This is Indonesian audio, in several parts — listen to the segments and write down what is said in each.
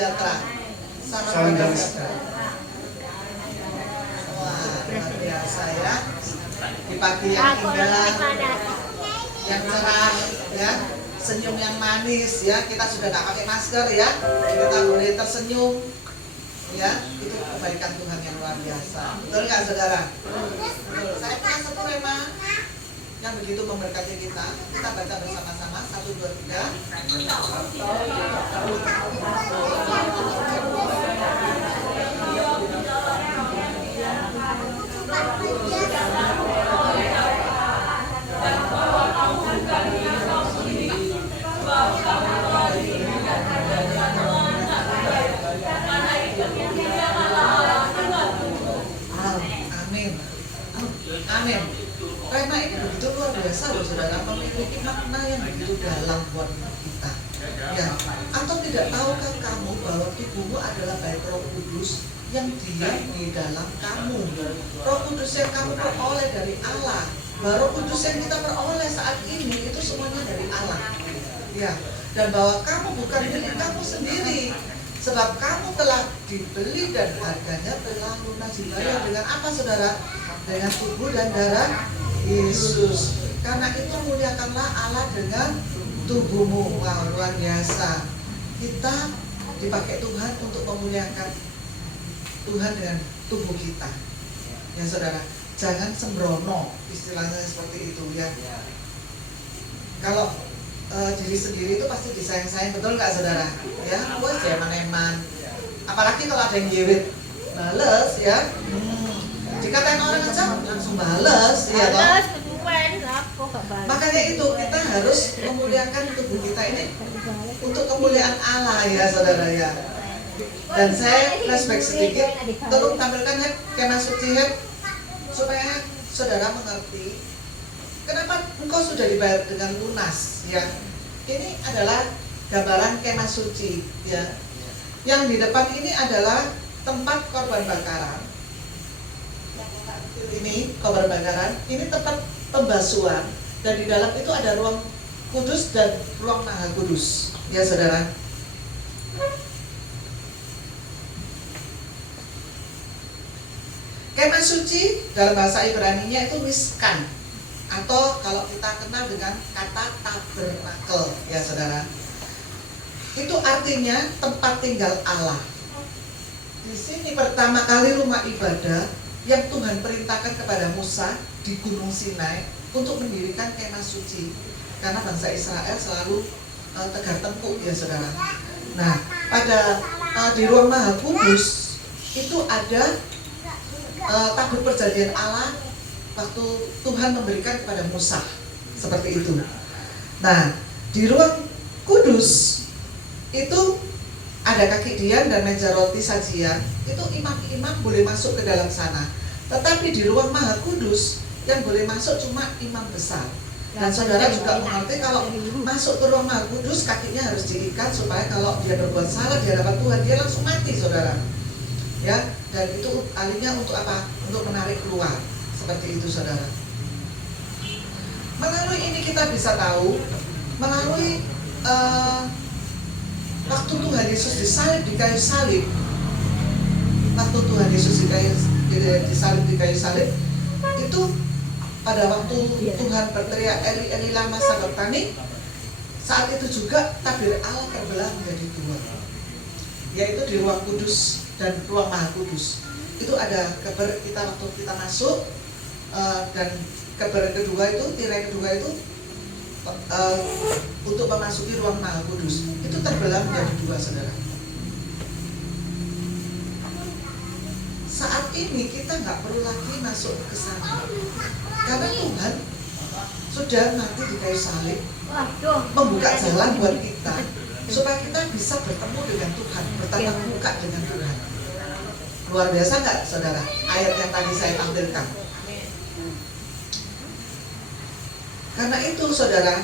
sejahtera. Salam damai sejahtera. Wah, luar biasa ya. Di pagi yang indah, yang cerah ya, senyum yang manis ya. Kita sudah tidak pakai masker ya, kita boleh tersenyum ya. Itu kebaikan Tuhan yang luar biasa. Betul nggak saudara? Betul. Saya punya satu tema yang begitu memberkati kita. Kita baca bersama-sama 1, 2, 3. Amin. Amin. Tema ini begitu luar biasa loh saudara, memiliki makna yang begitu dalam buat kita. Ya, atau tidak tahukah kamu bahwa tubuhmu adalah bait Roh Kudus yang diam di dalam kamu. Roh Kudus yang kamu peroleh dari Allah. Bahwa Roh Kudus yang kita peroleh saat ini itu semuanya dari Allah. Ya, dan bahwa kamu bukan milik kamu sendiri. Sebab kamu telah dibeli dan harganya telah lunas dibayar dengan apa saudara? Dengan tubuh dan darah Yesus. Karena itu muliakanlah Allah dengan tubuhmu. Wow, luar biasa. Kita dipakai Tuhan untuk memuliakan Tuhan dengan tubuh kita. Ya saudara, jangan sembrono, istilahnya seperti itu ya. Kalau diri sendiri itu pasti disayang-sayang, betul nggak saudara? Ya, wes eman-eman. Apalagi kalau ada yang girit, bales ya. Dikatain orang aja langsung bales, ya toh. Makanya itu kita harus memuliakan tubuh kita ini untuk kemuliaan Allah ya saudara ya. Dan saya flashback sedikit, tolong tampilkan kemah suci supaya saudara mengerti kenapa engkau sudah dibayar dengan lunas ya. Ini adalah gambaran kemah suci ya. Yang di depan ini adalah tempat korban bakaran. Ini korban bakaran, ini tempat pembasuhan, dan di dalam itu ada ruang kudus dan ruang maha kudus ya saudara. Kemah suci dalam bahasa Ibrani-nya itu miskan, atau kalau kita kenal dengan kata tabernakel ya saudara. Itu artinya tempat tinggal Allah. Di sini pertama kali rumah ibadah yang Tuhan perintahkan kepada Musa di Gunung Sinai untuk mendirikan kemah suci, karena bangsa Israel selalu tegar tengkuk ya saudara. Nah, pada di ruang maha kudus itu ada tabut perjanjian Allah waktu Tuhan memberikan kepada Musa, seperti itu. Nah, di ruang kudus itu ada kaki dian dan meja roti sajian. Itu imam-imam boleh masuk ke dalam sana. Tetapi di ruang maha kudus yang boleh masuk cuma imam besar. Dan saudara juga mengerti kalau masuk ke ruang maha kudus kakinya harus diikat supaya kalau dia berbuat salah di hadapan Tuhan dia langsung mati saudara. Ya, dan itu alihnya untuk apa? Untuk menarik keluar. Seperti itu saudara. Melalui ini kita bisa tahu, melalui waktu Tuhan Yesus disalib di kayu salib, waktu Tuhan Yesus disalib di kayu salib, itu pada waktu Tuhan berteriak Eli Eli lama sabachthani, saat itu juga tabir Allah terbelah menjadi dua, yaitu di ruang kudus dan ruang maha kudus. Itu ada kabar kita waktu kita masuk, dan kabar kedua itu, tirai kedua itu untuk memasuki ruang maha kudus itu terbelah menjadi dua saudara. Saat ini kita nggak perlu lagi masuk ke sana karena Tuhan sudah mati di kayu salib, membuka jalan buat kita supaya kita bisa bertemu dengan Tuhan, bertatap muka dengan Tuhan. Luar biasa nggak saudara ayat yang tadi saya tampilkan? Karena itu saudara,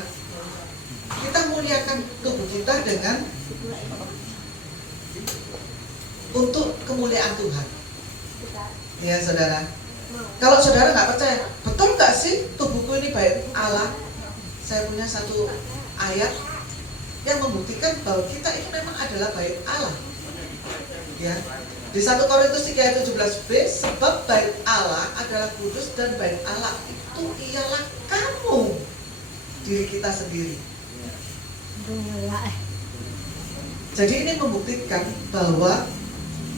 kita muliakan tubuh kita dengan untuk kemuliaan Tuhan. Ya saudara. Kalau saudara nggak percaya, betul nggak sih tubuhku ini bait Allah? Saya punya satu ayat yang membuktikan bahwa kita ini memang adalah bait Allah. Ya. Di 1 Korintus 3 ayat 17b, sebab bait Allah adalah kudus dan bait Allah itu ialah kamu, diri kita sendiri. Jadi ini membuktikan bahwa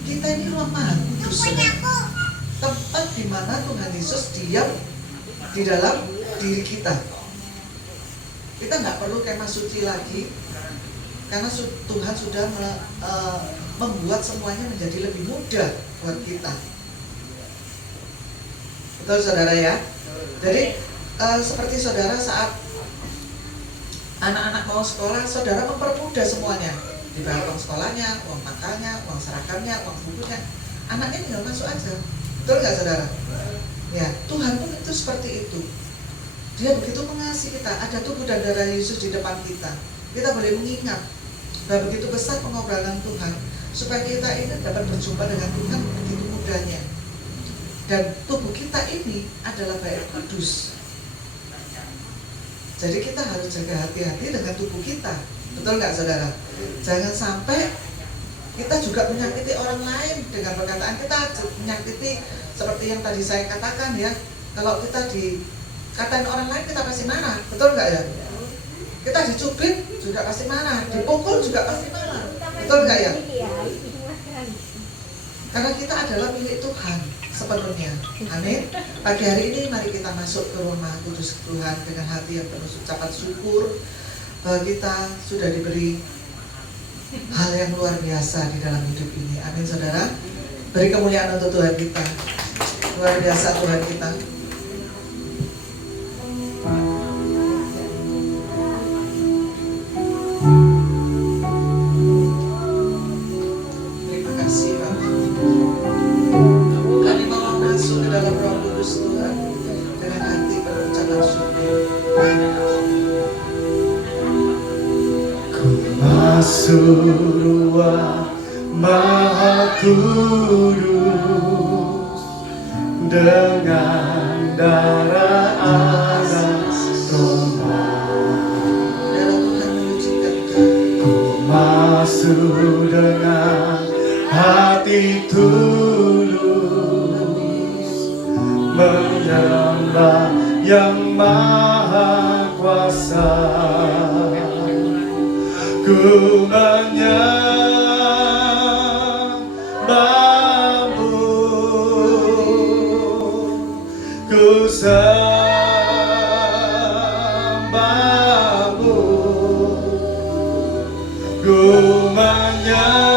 kita ini ruang maha kudus, tempat di mana Tuhan Yesus diam di dalam diri kita. Kita nggak perlu kemah suci lagi, karena Tuhan sudah membuat semuanya menjadi lebih mudah buat kita. Betul saudara ya? Jadi seperti saudara saat anak-anak mau sekolah, saudara mempermudah semuanya. Dibayar uang sekolahnya, uang makannya, uang seragamnya, uang bukunya. Anaknya tinggal masuk aja. Betul nggak saudara? Ya, Tuhan pun itu seperti itu. Dia begitu mengasihi kita. Ada tubuh dan darah Yesus di depan kita. Kita boleh mengingat bahwa begitu besar pengorbanan Tuhan supaya kita ini dapat berjumpa dengan Tuhan begitu mudahnya. Dan tubuh kita ini adalah bait kudus. Jadi kita harus jaga hati-hati dengan tubuh kita. Betul nggak saudara? Jangan sampai kita juga menyakiti orang lain dengan perkataan kita, menyakiti seperti yang tadi saya katakan ya. Kalau kita dikatain orang lain, kita pasti marah. Betul nggak ya? Kita dicubit juga pasti marah, dipukul juga pasti marah. Betul nggak ya? Karena kita adalah milik Tuhan sepenuhnya. Amin. Pagi hari ini mari kita masuk ke rumah kudus Tuhan dengan hati yang penuh ucapan syukur bahwa kita sudah diberi hal yang luar biasa di dalam hidup ini. Amin saudara. Beri kemuliaan untuk Tuhan kita. Luar biasa Tuhan kita. Terima kasih Bapak. Kami mau masuk ke dalam Roh Kudus Tuhan dengan hati penuh ucapan syukur. Masuk ruang maha kudus dengan darah anak domba. Darah Tuhan menyucikan Ku masuk dengan hati tulus menyembah yang maha kuasa. Ku menyembahmu, ku sembahmu, ku menyembahmu,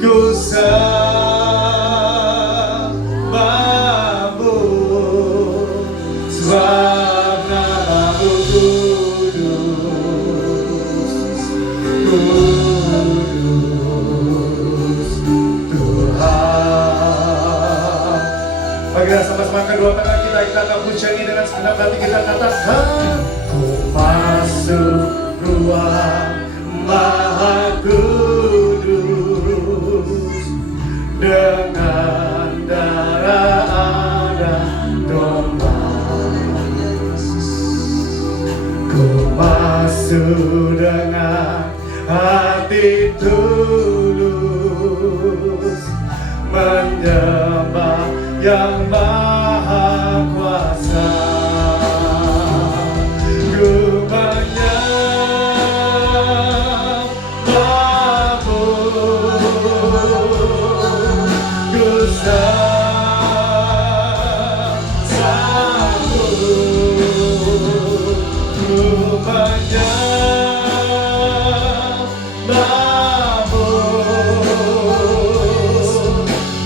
ku sembahmu. Sebab namamu kudus, kudus Tuhan. Mari kita sama-sama kedua tangan kita angkat pujian ini dengan segenap hati kita katakan, ku masuk ruang maha kudus dengan darah anak domba. Ku masuk dengan hati tulus menyembah yang maha kuasa. Ku menyembahmu, ku sembahmu, ku menyembahmu,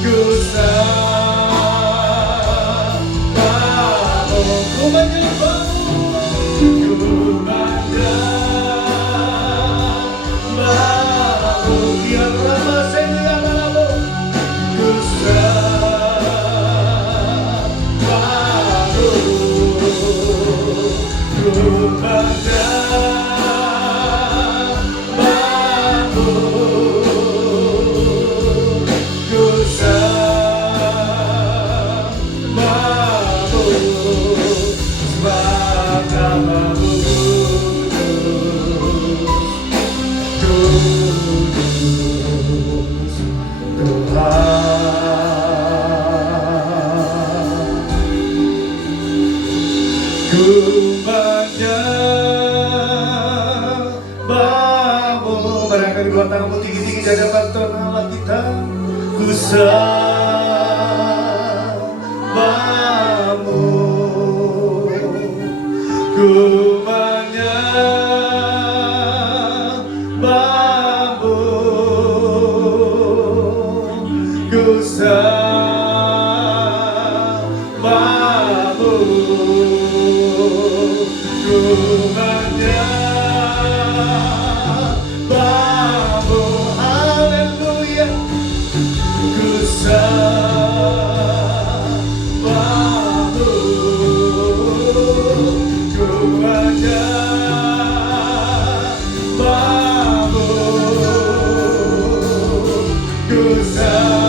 ku sembahmu, sembahmu, ku menyembahmu, ku sembahmu, ku menyembahmu, haleluya, ku sembahmu, ku menyembahmu, ku sembahmu,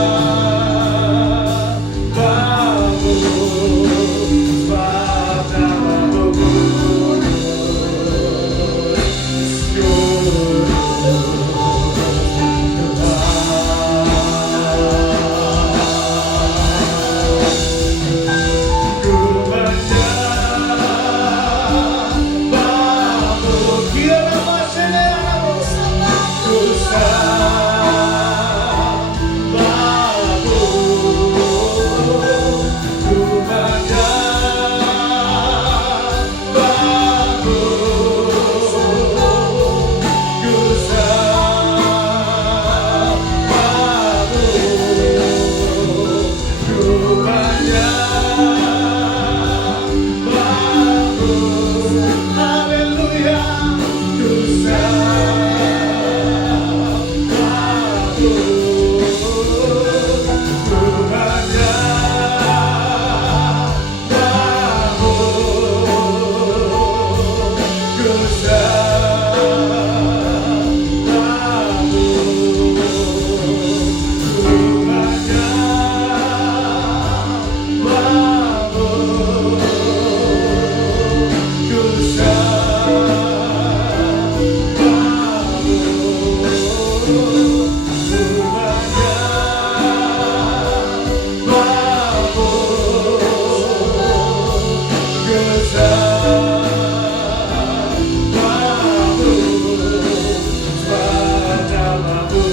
sebab namamu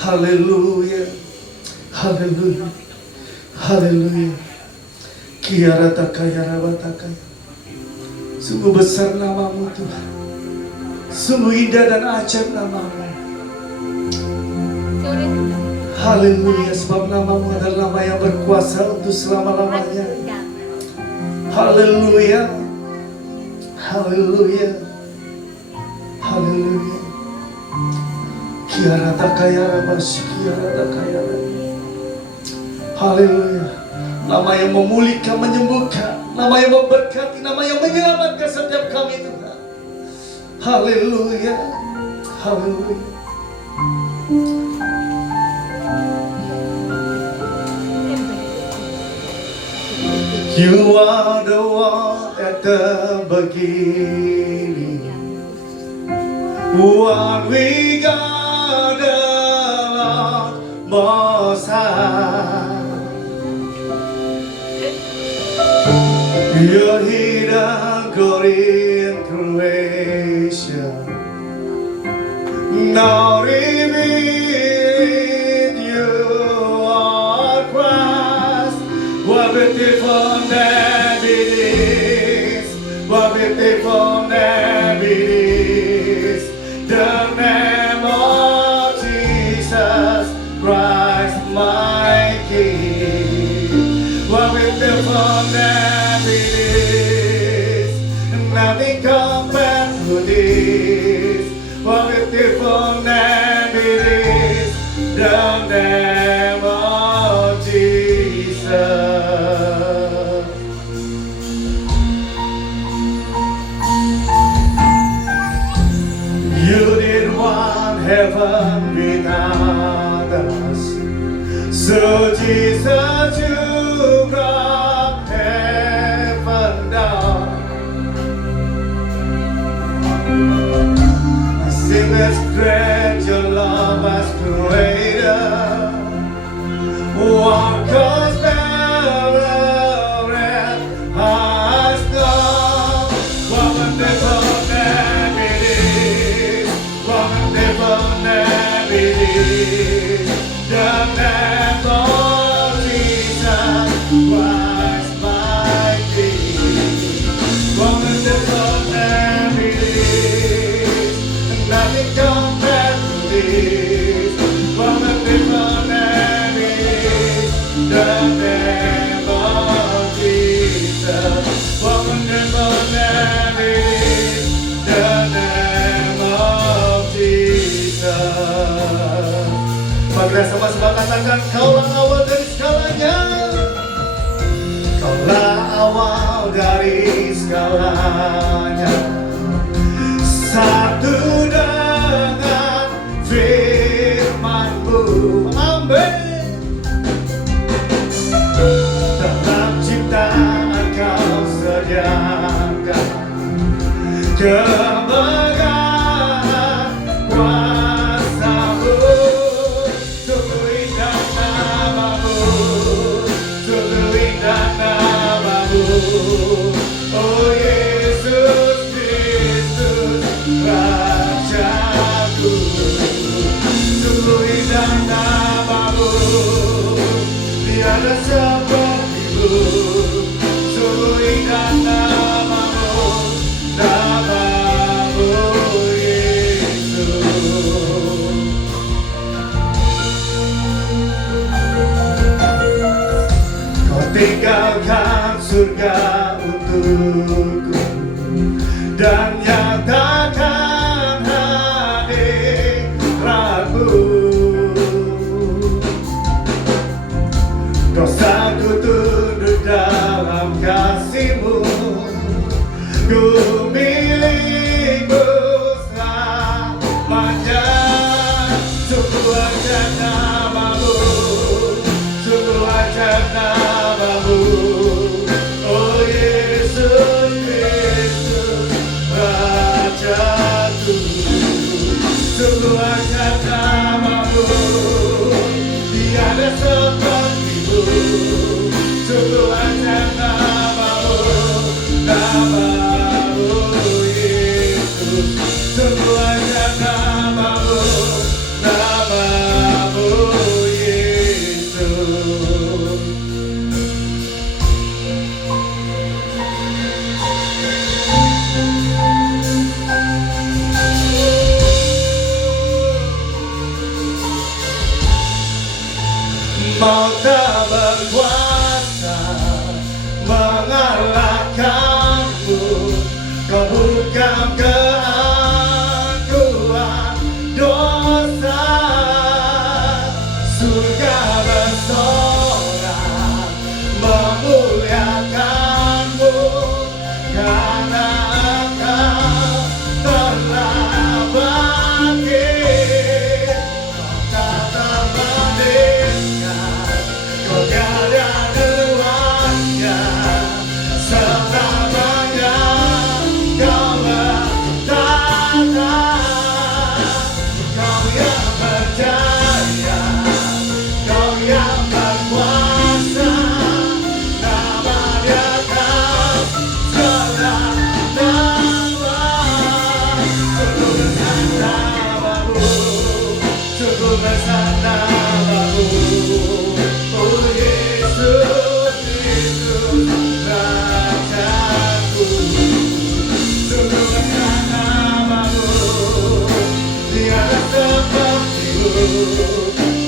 Haleluya. Haleluya. Haleluya. Kiara takaya rabatakaya. Sungguh besar namamu Tuhan. Sungguh indah dan ajaib namamu. Haleluya, sebab namamu adalah nama yang berkuasa untuk selama-lamanya. Haleluya. Haleluya. Haleluya. Kiara takaya rabasi, kiara takaya. Haleluya. Nama yang memulihkan, menyembuhkan, nama yang memberkati, nama yang menyelamatkan setiap kami Tuhan. Haleluya. Haleluya. You are the one at the beginning, what we got the Lord Most High. Your hidden glory in creation, now revealed you are Christ. What beautiful name it is, what beautiful name it is, the name of Jesus Christ my King. What beautiful name it is, nothing compared to this. What beautiful name it is, the name of Jesus. You did one heaven without us, so Jesus you brought heaven down. I sing as great your love as greater. What cause bearer has gone. What wonderful name it is, what wonderful name it is, the name of Jesus Christ my King. What wonderful name it is, nothing compared to this. What wonderful name it is, the name of Jesus. What wonderful name it is, the name of Jesus. Marilah sama-sama katakan, Kaulah awal dari segalanya. Kaulah awal dari segalanya. Satu dengan firman-Mu. Amin. Dalam ciptaan Kau sediakan kemegahan kuasa-Mu. Sungguh indah nama-Mu, sungguh indah nama-Mu, oh Yesus Kristus Rajaku. Sungguh indah nama-Mu, tiada seperti-Mu. Sungguh indah nama-Mu, nama-Mu Yesus. Kau tinggalkan surga untukku dan nyatakan hadiratmu. Dosaku tunduk dalam kasih-Mu, ku milik-Mu selamanya. Sungguh ajaib nama-Mu, sungguh ajaib nama-Mu, oh Yesus Kristus Rajaku. Sungguh ajaib nama-Mu, tiada seperti-Mu. Sungguh ajaib nama-Mu, nama-Mu Yesus. Sungguh ajaib nama-Mu,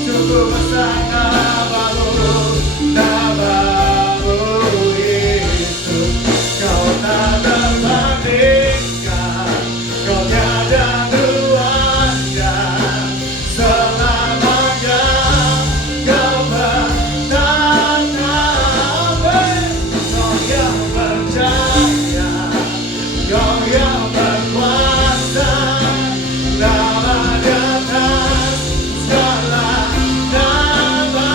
sungguh besar namamu Yesus. Kau tak tertandingkan, kau tiada duanya, selamanya kau bertata. Kau yang percaya, kau yang berkuasa, nama di atas segala nama.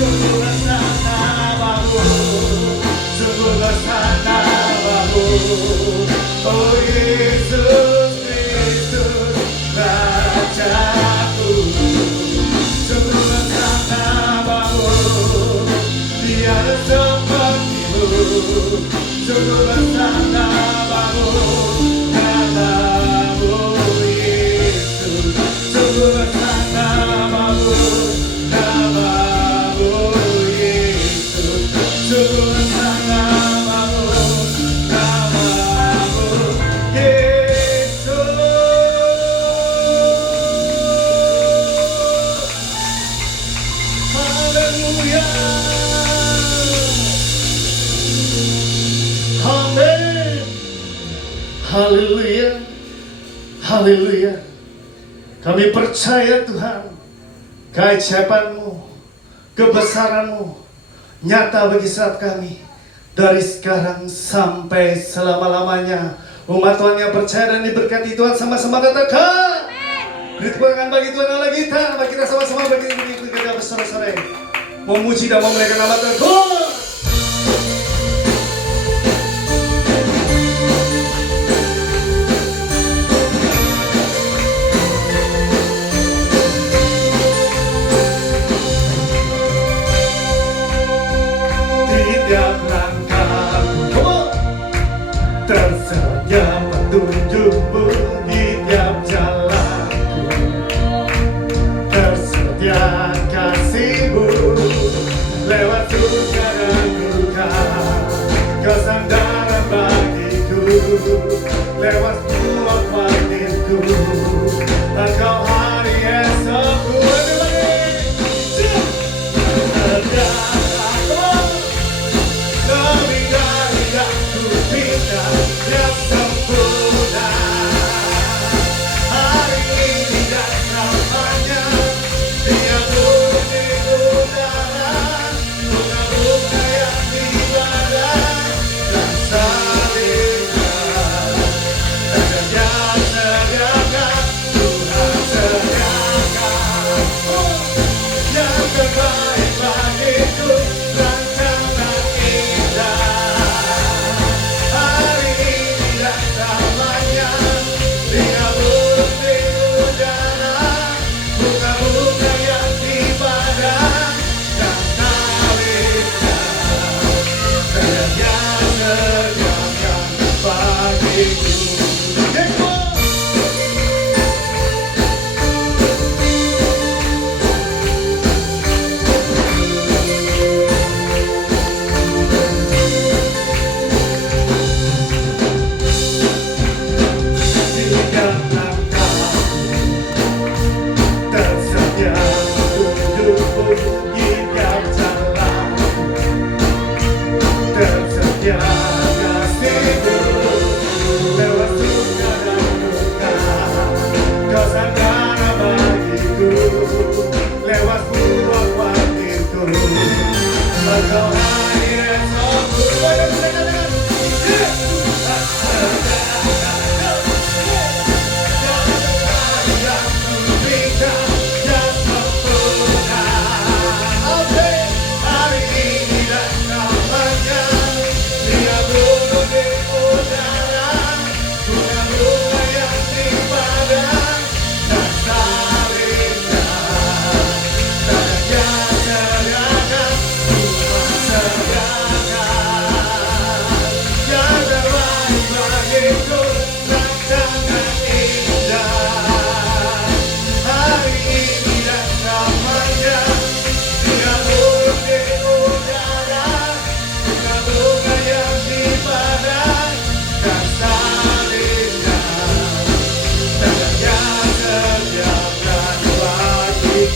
Sungguh besar namamu, sungguh besar namamu, oh Yesus Kristus Rajaku. Sungguh besar namamu, tiada sepertimu. Sungguh besar namamu, namamu Yesus. Sungguh besar namamu, namamu Yesus. Sungguh besar namamu, namamu Yesus. Haleluya. Amin. Haleluya. Haleluya. Kami percaya Tuhan, keajaiban-Mu, kebesaran-Mu nyata bagi setiap kami dari sekarang sampai selama-lamanya. Umat Tuhan yang percaya dan diberkati Tuhan sama-sama katakan. Beri tepuk tangan bagi Tuhan Allah kita. Mari kita sama-sama berdiri kita bersama-sama memuji dan memuliakan nama Tuhan. Tiap langkahku tersedia petunjuk-Mu, di tiap jalanku tersedia kasih-Mu. Lewat suka dan duka Kau sandaran bagiku, lewat semua khawatirku Engkau hari esokku. Lebih dari yang ku minta, yang sempurna hari ini dan selamanya. Dia bumi udara, bunga-bunga yang dibadak dan salibnya. Dan yang sediakan Tuhan sediakan, yang terbaik bagiku. Rancangan indah hari ini dan selamanya. Dia bumi udara, bunga-bunga yang dibadak dan salibnya. Dan yang sediakan bagiku. Tersedia petunjuk-Mu, hingga jalan tersedia kasih-Mu. Lewat suka dan duka Kau sandaran bagiku, lewat semua khawatirku Engkau hari esokku. Hari ini dan selamanya. Dia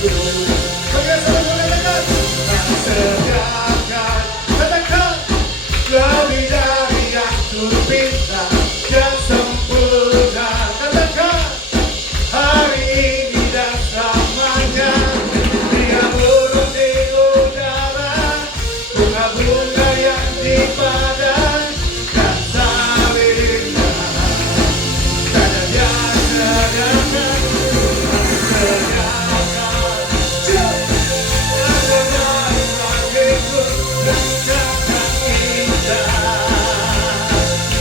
Bagi yang salah mengatakan, tak sediakan, katakan, lebih dari yang kupinta dan sempurna. Katakan, hari ini dan selamanya. Dia burung di udara, bunga-bunga yang di padang, dan salibnya. Tanda dia sediakan, sediakan. Ada baik bagiku, rencana indah.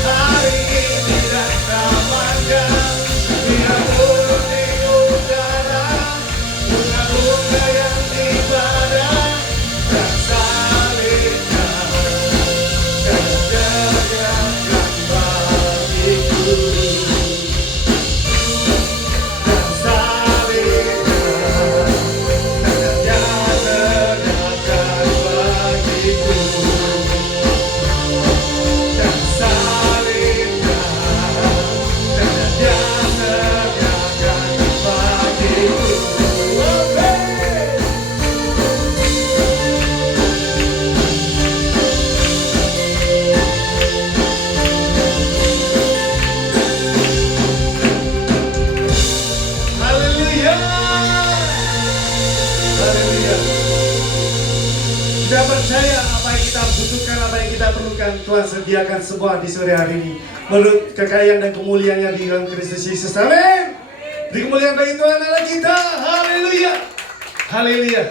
Hari ini dan selamanya. Dia burung di udara, bunga-bunga yang di padang, dan salibnya. Dan sediakan bagiku. Dan salibnya. Dan dia sediakan bagiku. Dan salibnya. Dan dia sediakan bagiku. Amin. Haleluya. Haleluya. Kita percaya apa yang kita butuhkan, apa yang kita perlukan, Tuhan sediakan semua di sore hari ini. Menurut kekayaan dan kemuliaannya di dalam Kristus Yesus. Amin. Beri kemuliaan bagi Tuhan Allah kita. Haleluya. Haleluya.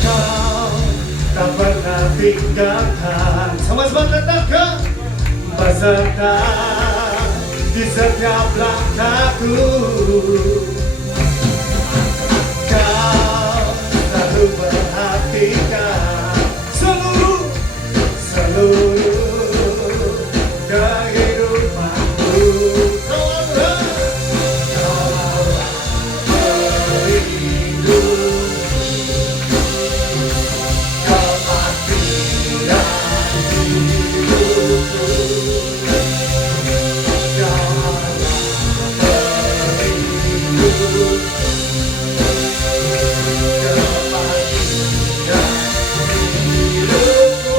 Kau tak pernah tinggalkan, sama-sama katakan, beserta di setiap langkahku. Kau selalu perhatikan seluruh kehidupanku. Kau Allah, kau pelindung. Kau arti dan hidupku. Kau Allah pelindung. Kau arti dan hidupku.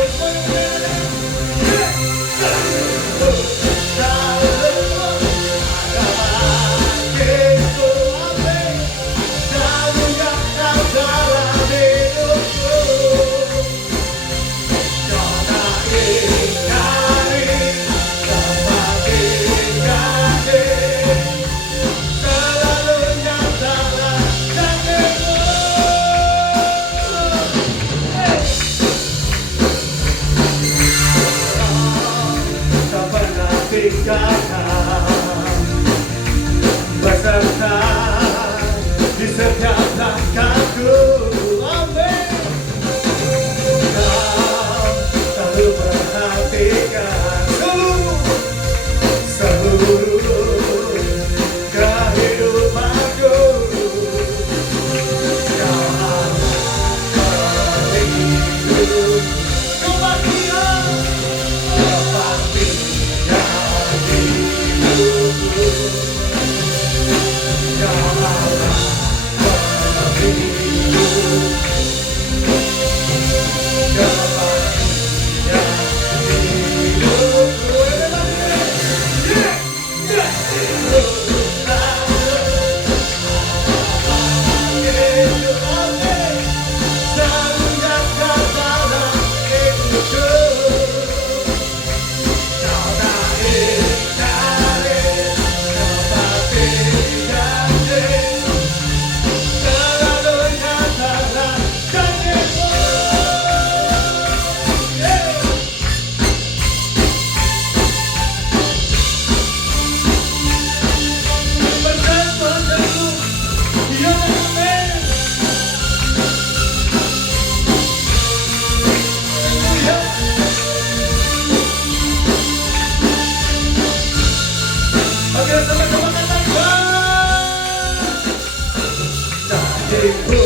kasihmu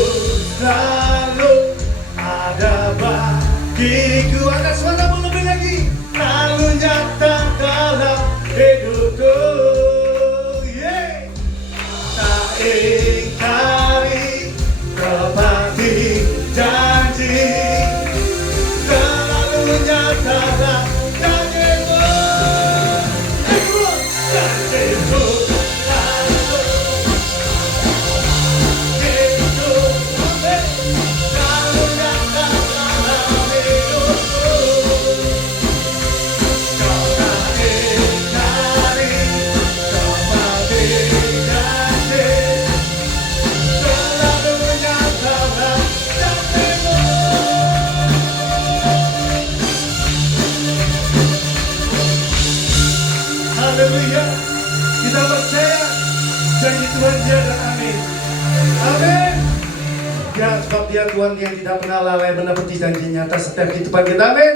selalu ada bagiku. Angkat suaramu lebih lagi. Selalu nyata dalam hidupku. Yeah. Tak ingkari kembali janji, selalu nyata dalam janjimu. Janjimu selalu hidupku, selalu nyata dalam hidupku. Kau tak ingkari kembali janji, selalu nyata dalam janjimu. Haleluya. Kita percaya janji Tuhan dia dan amin. Amin. Ya, sebab dia Tuhan yang tidak pernah lalai menepati janjinya atas setiap kehidupan kita. Amin.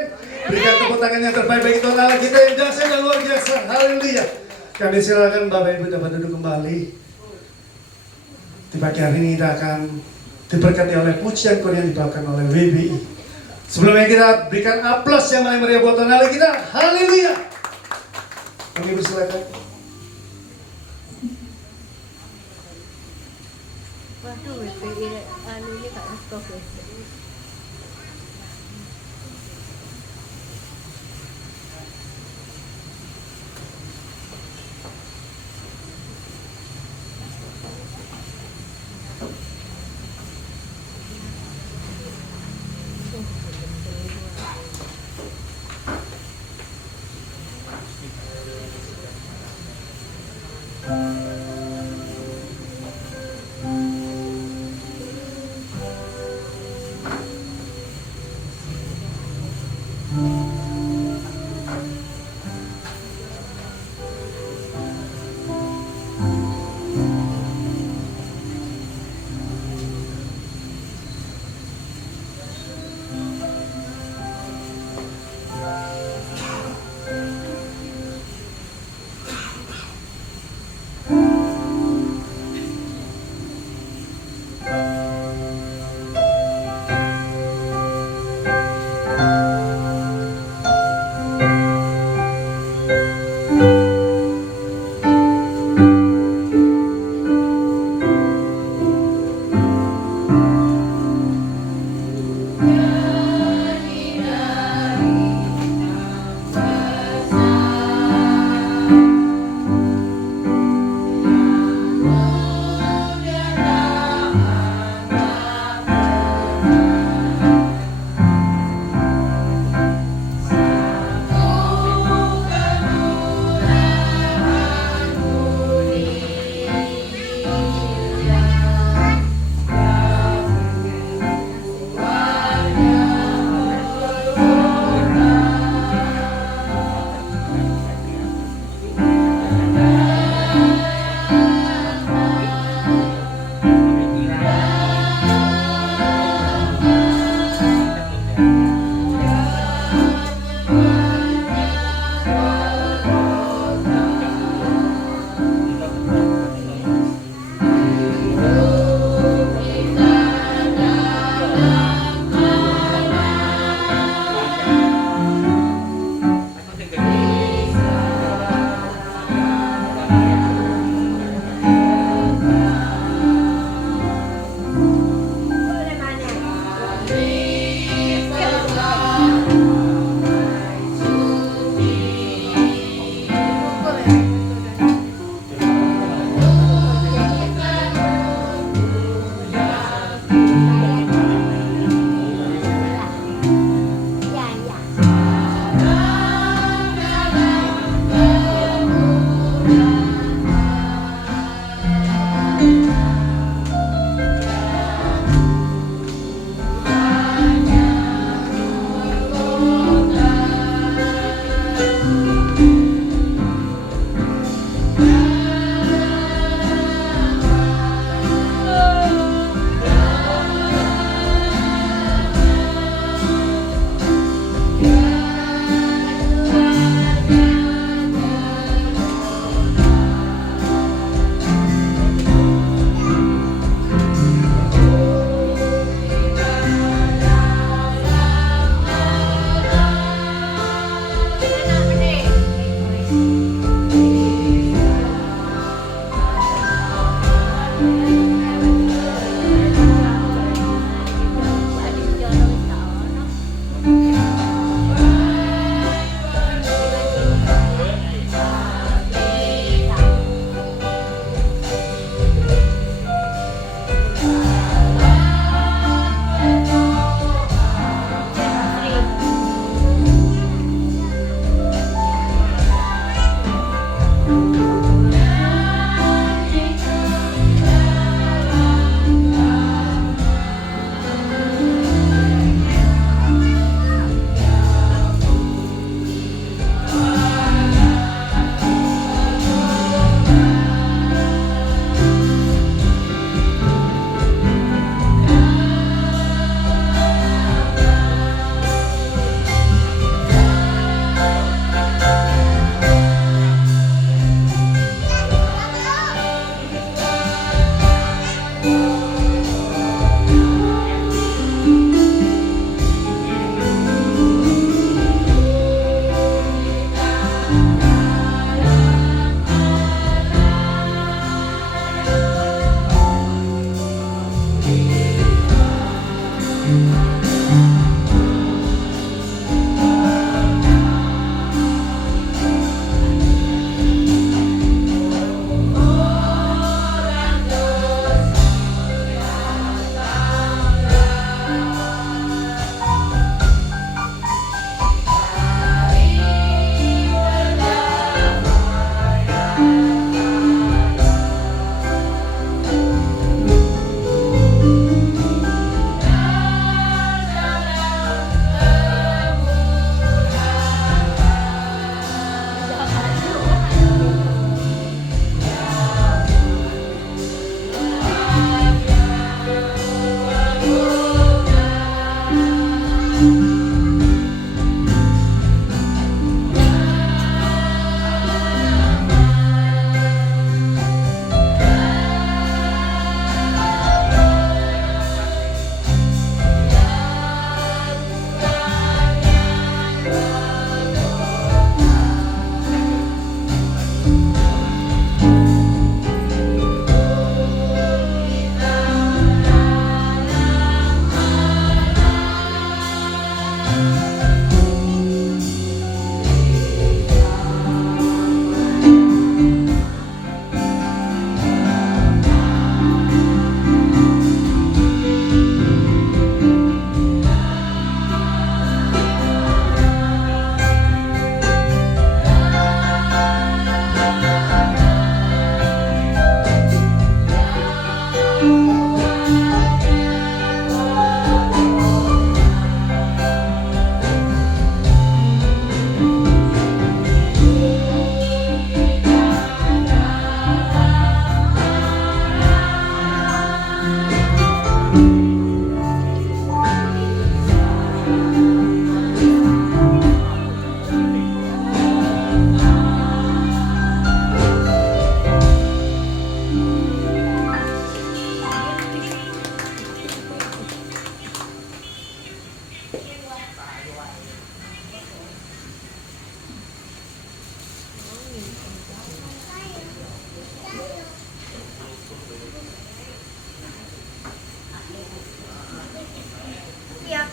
Berikan tepuk tangan yang terbaik bagi Tuhan Allah kita yang dahsyat dan luar biasa. Haleluya. Kami silakan Bapak Ibu dapat duduk kembali. Di pagi hari ini kita akan diberkati oleh pujian Korin yang dibawakan oleh WBI. Sebelumnya kita berikan aplaus yang paling meriah buat Tuhan Allah kita. Haleluya. Kami bersilakan. Waduh, WPI anunya gak stop ya.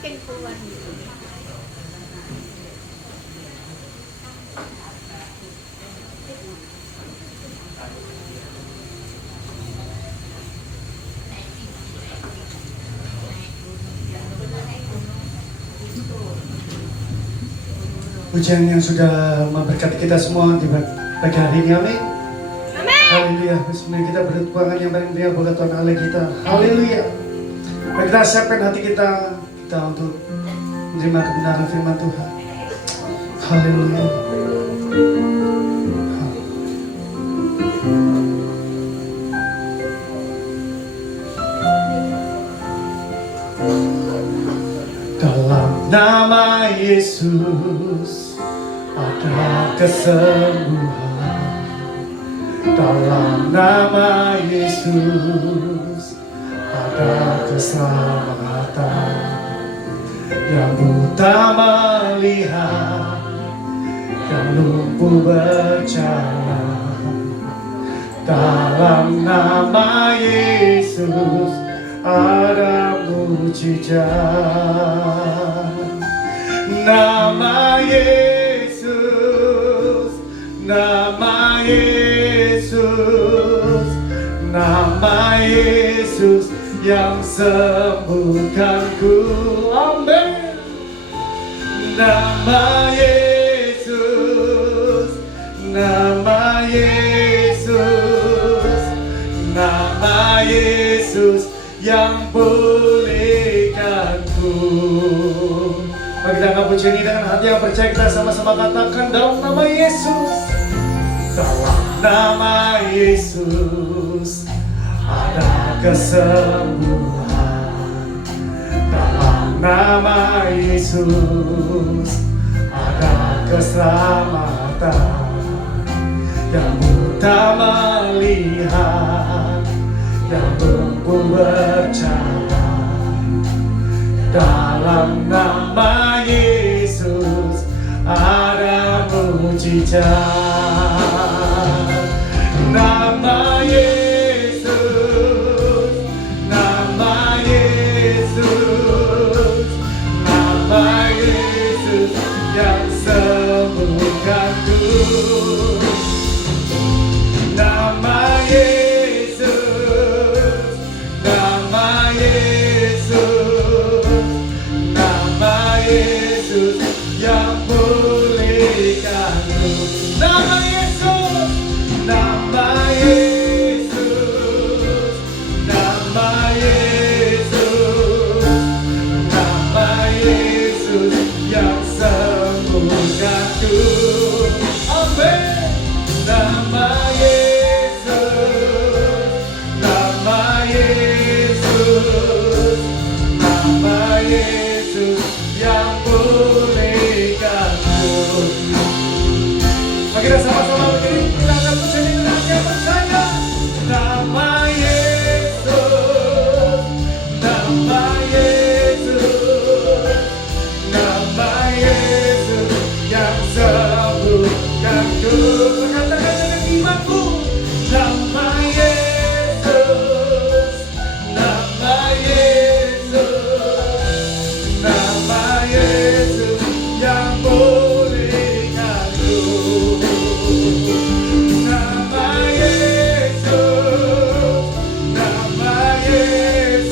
makin kuat gitu. Pujian yang sudah memberkati kita semua di pagi hari ini, amin. Haleluya. Bismillah, kita bertuangan yang paling mulia bagi Tuhan Allah kita. Haleluya. Mari kita siapkan hati kita untuk menerima kebenaran firman Tuhan. Haleluya. Dalam nama Yesus ada kesembuhan. Dalam nama Yesus ada keselamatan. Yang buta melihat, yang lumpuh berjalan. Dalam nama Yesus ada mujizat. Nama Yesus, nama Yesus, nama Yesus yang sembuhkanku. Amin. Nama Yesus, nama Yesus, nama Yesus yang pulihkanku. Mari kita angkat pujian ini dengan hati yang percaya. Kita sama-sama katakan dalam nama Yesus. Dalam nama Yesus ada kesembuhan. Dalam nama Yesus ada keselamatan. Yang buta melihat, yang lumpuh berjalan. Dalam nama Yesus ada mujizat. Nama Yesus, nama Yesus, nama Yesus yang sembuhkanku. Nama Yesus, nama Yesus, nama Yesus yang pulihkanku. Nama Yesus, nama Yesus, nama Yesus, nama Yesus yang sembuhkanku. Amin. Nama Yesus, nama Yesus, nama Yesus yang pulihkanku. Mari kita sama-sama berdiri, kita akan pujian dengan yang percaya. Nama Yesus, nama Yesus, nama Yesus yang sembuhkanku. Katakan dengan imanku. Nama Yesus, nama Yesus, nama Yesus yang pulihkanku. Nama Yesus, nama Yesus,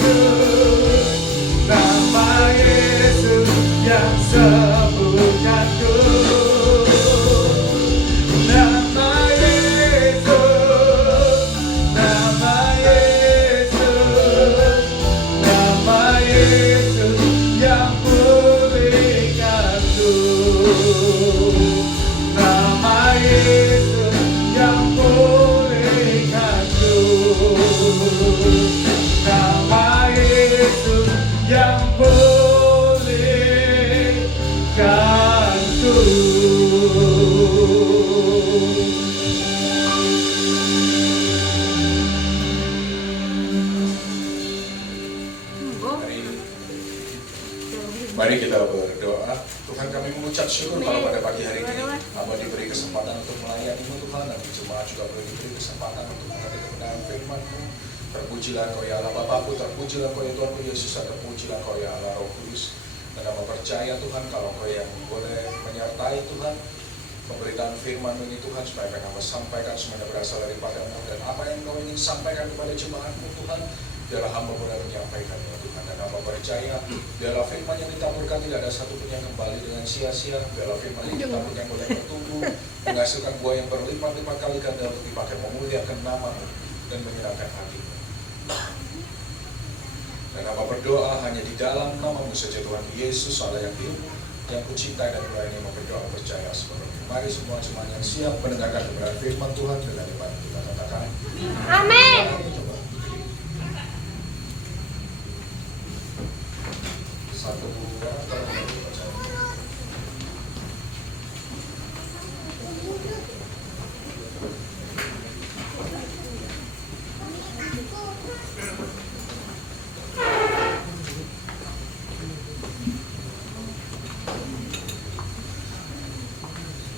nama Yesus yang sembuhkanku. Nama Yesus, nama Yesus, nama Yesus yang pulihkanku. Nama Yesus yang pulihkanku. Nama Yesus yang pulihkanku. Mari kita berdoa. Tuhan, kami mengucap syukur kalau pada pagi hari ini Hamba diberi kesempatan untuk melayani-Mu Tuhan, dan jemaat juga boleh diberi kesempatan untuk mengerti kebenaran firman-Mu. Terpujilah Kau ya Allah Bapakku, terpujilah Kau ya Tuhan Yesus, terpujilah Kau ya Allah Roh Kudus. Dan hamba percaya Tuhan kalau Engkau yang boleh menyertai Tuhan pemberitaan firman ini Tuhan, supaya apa yang hamba sampaikan semuanya berasal daripada-Mu, dan apa yang Engkau ingin sampaikan kepada jemaat-Mu Tuhan, biarlah hamba boleh menyampaikan ya Tuhan. Dan hamba percaya biarlah firman yang ditaburkan tidak ada satupun yang kembali dengan sia-sia, biarlah firman yang ditaburkan yang boleh bertumbuh, menghasilkan buah yang berlipat-lipat kali ganda untuk dipakai memuliakan nama-Mu dan menyenangkan hati-Mu. Dan hamba berdoa hanya di dalam nama-Mu saja Tuhan Yesus Allah yang hidup, yang kucintai dan melayani, berdoa percaya seperti itu. Mari semua jemaat yang siap mendengarkan kebenaran firman Tuhan dengan iman kita katakan Amin. Coba. Satu dua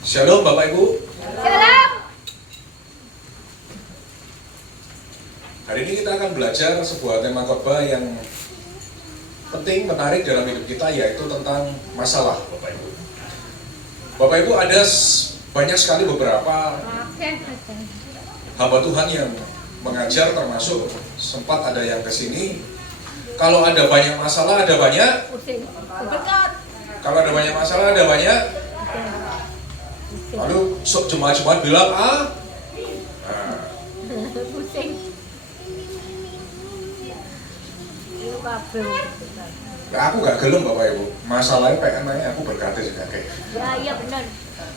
Shalom Bapak Ibu. Shalom. Hari ini kita akan belajar sebuah tema khotbah yang penting, menarik dalam hidup kita, yaitu tentang masalah, Bapak Ibu. Bapak Ibu, ada banyak sekali beberapa hamba Tuhan yang mengajar, termasuk sempat ada yang kesini. Kalau ada banyak masalah, ada banyak. Kalau ada banyak masalah, ada banyak. Lalu jemaat-jemaat bilang, Pusing. Nah, aku gak gelem Bapak Ibu. Masalahnya PNI aku berkata juga kayak. Ya benar.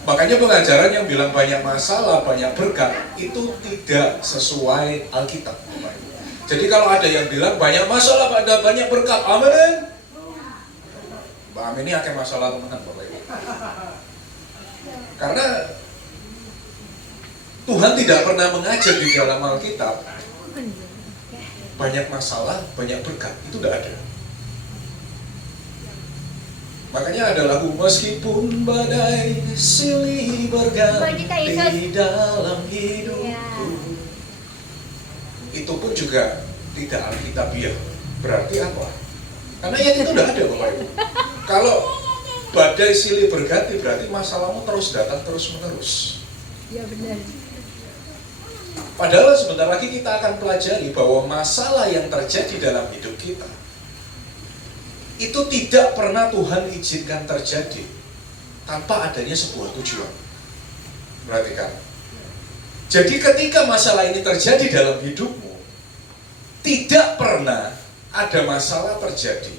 Makanya pengajaran yang bilang banyak masalah, banyak berkat itu tidak sesuai Alkitab, Bapak Ibu. Jadi kalau ada yang bilang banyak masalah, ada banyak berkat, amin. Mbak Amin ini akan masalah teman Bapak Ibu. Karena Tuhan tidak pernah mengajar di dalam Alkitab banyak masalah, banyak berkat, itu tidak ada. Makanya ada lagu meskipun badai silih berganti dalam hidupku, itu pun juga tidak alkitabiah. Berarti apa? Karena yang itu tidak ada Bapak Ibu. Kalau badai silih berganti berarti masalahmu terus datang terus menerus. Ya benar. Padahal sebentar lagi kita akan pelajari bahwa masalah yang terjadi dalam hidup kita itu tidak pernah Tuhan izinkan terjadi tanpa adanya sebuah tujuan. Perhatikan. Jadi ketika masalah ini terjadi dalam hidupmu, tidak pernah ada masalah terjadi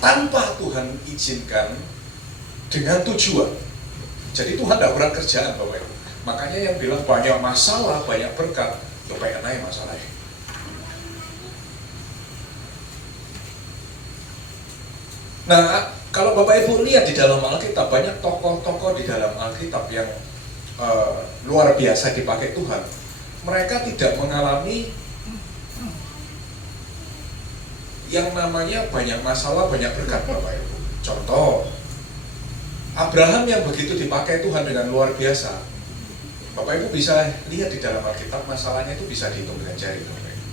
tanpa Tuhan izinkan dengan tujuan. Jadi Tuhan tidak pernah kerjaan Bapak Ibu. Makanya yang bilang banyak masalah, banyak berkat, ya pengen naik masalahnya. Nah, kalau Bapak Ibu lihat di dalam Alkitab, banyak tokoh-tokoh di dalam Alkitab yang luar biasa dipakai Tuhan. Mereka tidak mengalami yang namanya banyak masalah, banyak berkat Bapak Ibu. Contoh, Abraham yang begitu dipakai Tuhan dengan luar biasa. Bapak Ibu bisa lihat di dalam Alkitab, masalahnya itu bisa dihitung dengan jari Bapak Ibu.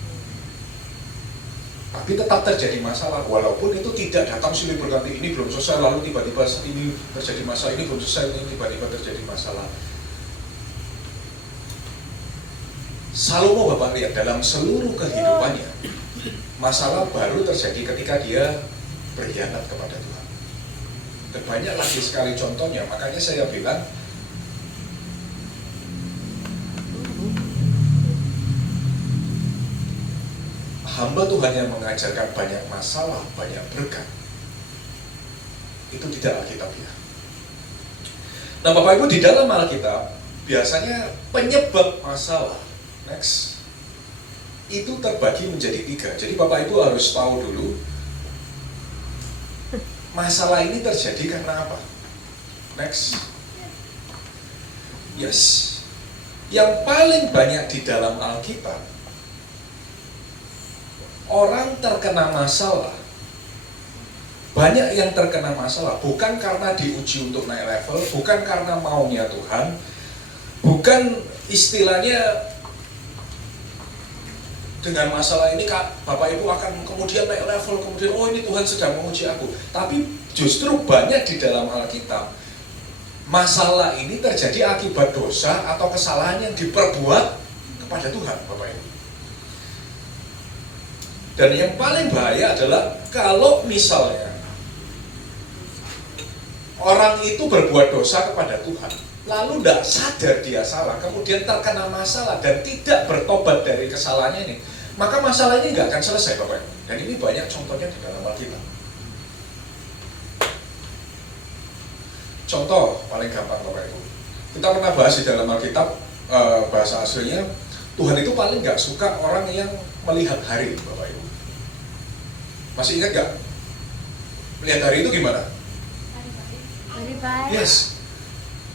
Tapi tetap terjadi masalah, walaupun itu tidak datang silih berganti, ini belum selesai, lalu tiba-tiba ini terjadi masalah, ini belum selesai, ini tiba-tiba terjadi masalah. Salomo Bapak lihat dalam seluruh kehidupannya, masalah baru terjadi ketika dia berkhianat kepada Tuhan. Dan banyak lagi sekali contohnya, makanya saya bilang hamba Tuhan yang mengajarkan banyak masalah, banyak berkat, itu tidak Alkitabiah. Nah Bapak Ibu, di dalam Alkitab biasanya penyebab masalah itu terbagi menjadi 3. Jadi Bapak Ibu harus tahu dulu masalah ini terjadi karena apa. Yes. Yang paling banyak di dalam Alkitab, orang terkena masalah, banyak yang terkena masalah bukan karena diuji untuk naik level, bukan karena maunya Tuhan, bukan istilahnya dengan masalah ini Bapak Ibu akan kemudian naik level, kemudian oh ini Tuhan sedang menguji aku. Tapi justru banyak di dalam Alkitab masalah ini terjadi akibat dosa atau kesalahan yang diperbuat kepada Tuhan, Bapak Ibu. Dan yang paling bahaya adalah kalau misalnya orang itu berbuat dosa kepada Tuhan, lalu tidak sadar dia salah, kemudian terkena masalah dan tidak bertobat dari kesalahannya ini, maka masalah ini nggak akan selesai, Bapak Ibu. Dan ini banyak contohnya di dalam Alkitab. Contoh paling gampang, Bapak Ibu, kita pernah bahas di dalam Alkitab, bahasa aslinya Tuhan itu paling nggak suka orang yang melihat hari, Bapak Ibu. Masih ingat nggak? Melihat hari itu gimana? Hari baik. Yes.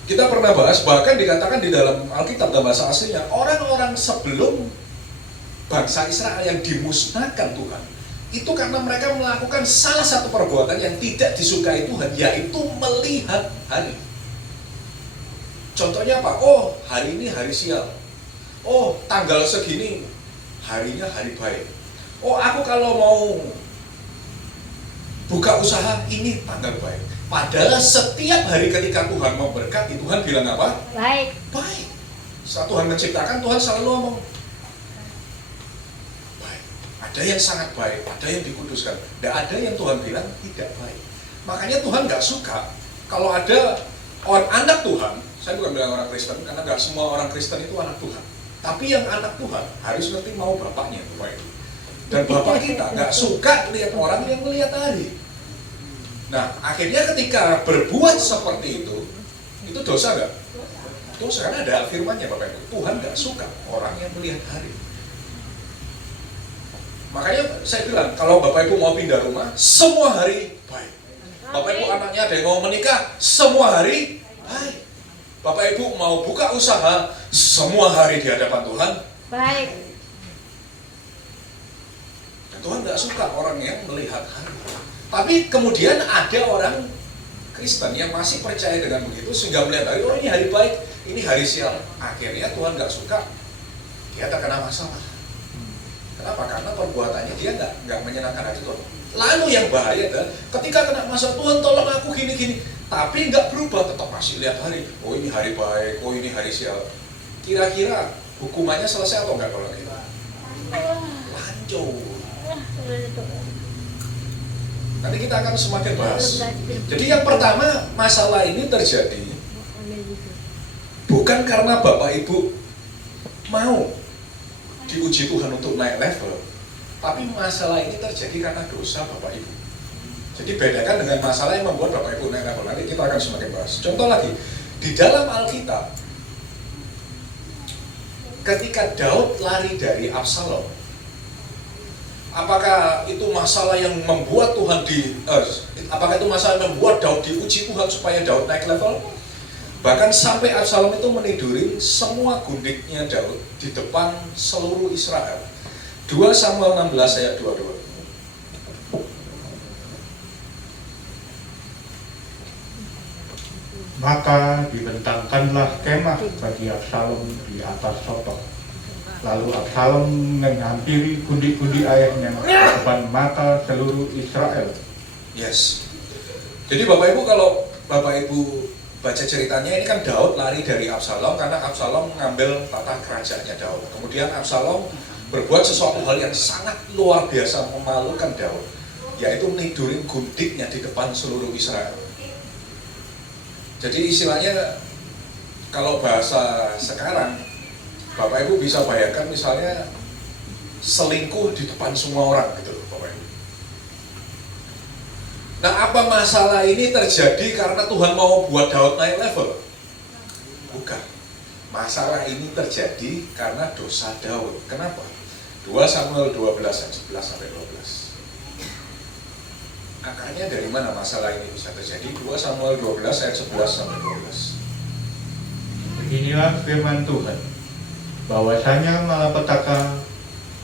Kita pernah bahas, bahkan dikatakan di dalam Alkitab dalam bahasa aslinya, orang-orang sebelum bangsa Israel yang dimusnahkan Tuhan, itu karena mereka melakukan salah satu perbuatan yang tidak disukai Tuhan, yaitu melihat hari. Contohnya apa? Oh, hari ini hari sial. Oh, tanggal segini harinya hari baik. Oh, aku kalau mau buka usaha ini tanggal baik. Padahal setiap hari ketika Tuhan memberkati, Tuhan bilang apa? Baik. Baik. Saat Tuhan menciptakan, Tuhan selalu ngomong baik. Ada yang sangat baik, ada yang dikuduskan. Dan ada yang Tuhan bilang tidak baik. Makanya Tuhan nggak suka kalau ada orang anak Tuhan. Saya bukan bilang orang Kristen, karena nggak semua orang Kristen itu anak Tuhan. Tapi yang anak Tuhan harus ngerti mau bapaknya, Bapak Ibu. Dan bapak kita nggak suka lihat orang yang melihat hari. Nah, akhirnya ketika berbuat seperti itu dosa nggak? Dosa, karena ada firman-Nya, Bapak Ibu. Tuhan nggak suka orang yang melihat hari. Makanya saya bilang, kalau Bapak Ibu mau pindah rumah, semua hari baik. Bapak Ibu anaknya ada yang mau menikah, semua hari baik. Bapak Ibu mau buka usaha, semua hari di hadapan Tuhan Baik. Dan Tuhan nggak suka orang yang melihat hari. Tapi kemudian ada orang Kristen yang masih percaya dengan begitu, sehingga melihat hari, oh ini hari baik, ini hari sial. Akhirnya Tuhan nggak suka, dia terkena masalah. Kenapa? Karena perbuatannya dia nggak menyenangkan hati Tuhan. Lalu yang bahaya adalah ketika kena masalah, Tuhan tolong aku gini-gini, tapi nggak berubah, tetap masih lihat hari. Oh ini hari baik, oh ini hari sial. Kira-kira hukumannya selesai atau enggak kalau gitu? Lanjut. Nanti kita akan semakin bahas. Jadi yang pertama, masalah ini terjadi bukan karena Bapak Ibu mau diuji Tuhan untuk naik level, tapi masalah ini terjadi karena dosa Bapak Ibu. Jadi bedakan dengan masalah yang membuat Bapak Ibu naik level. Nanti kita akan semakin bahas. Contoh lagi, di dalam Alkitab, ketika Daud lari dari Absalom, apakah itu masalah yang membuat Tuhan apakah itu masalah yang membuat Daud diuji Tuhan supaya Daud naik level? Bahkan sampai Absalom itu menidurin semua gundiknya Daud di depan seluruh Israel. 2 Samuel 16 ayat 22. Maka dibentangkanlah kemah bagi Absalom di atas Sotok. Lalu Absalom menghampiri gundi-gundi ayahnya di depan mata seluruh Israel. Yes. Jadi Bapak Ibu, kalau Bapak Ibu baca ceritanya, ini kan Daud lari dari Absalom karena Absalom mengambil tata kerajaannya Daud. Kemudian Absalom berbuat sesuatu hal yang sangat luar biasa memalukan Daud, yaitu nidurin gundiknya di depan seluruh Israel. Jadi istilahnya, kalau bahasa sekarang, Bapak Ibu bisa bayangkan misalnya selingkuh di depan semua orang gitu loh, Bapak Ibu. Nah, apa masalah ini terjadi karena Tuhan mau buat Daud naik level? Bukan. Masalah ini terjadi karena dosa Daud. Kenapa? 2 Samuel 12 ayat 11 sampai 12. Akarnya dari mana masalah ini bisa terjadi? 2 Samuel 12 ayat 11 sampai 12. Beginilah firman Tuhan, bahwasanya malapetaka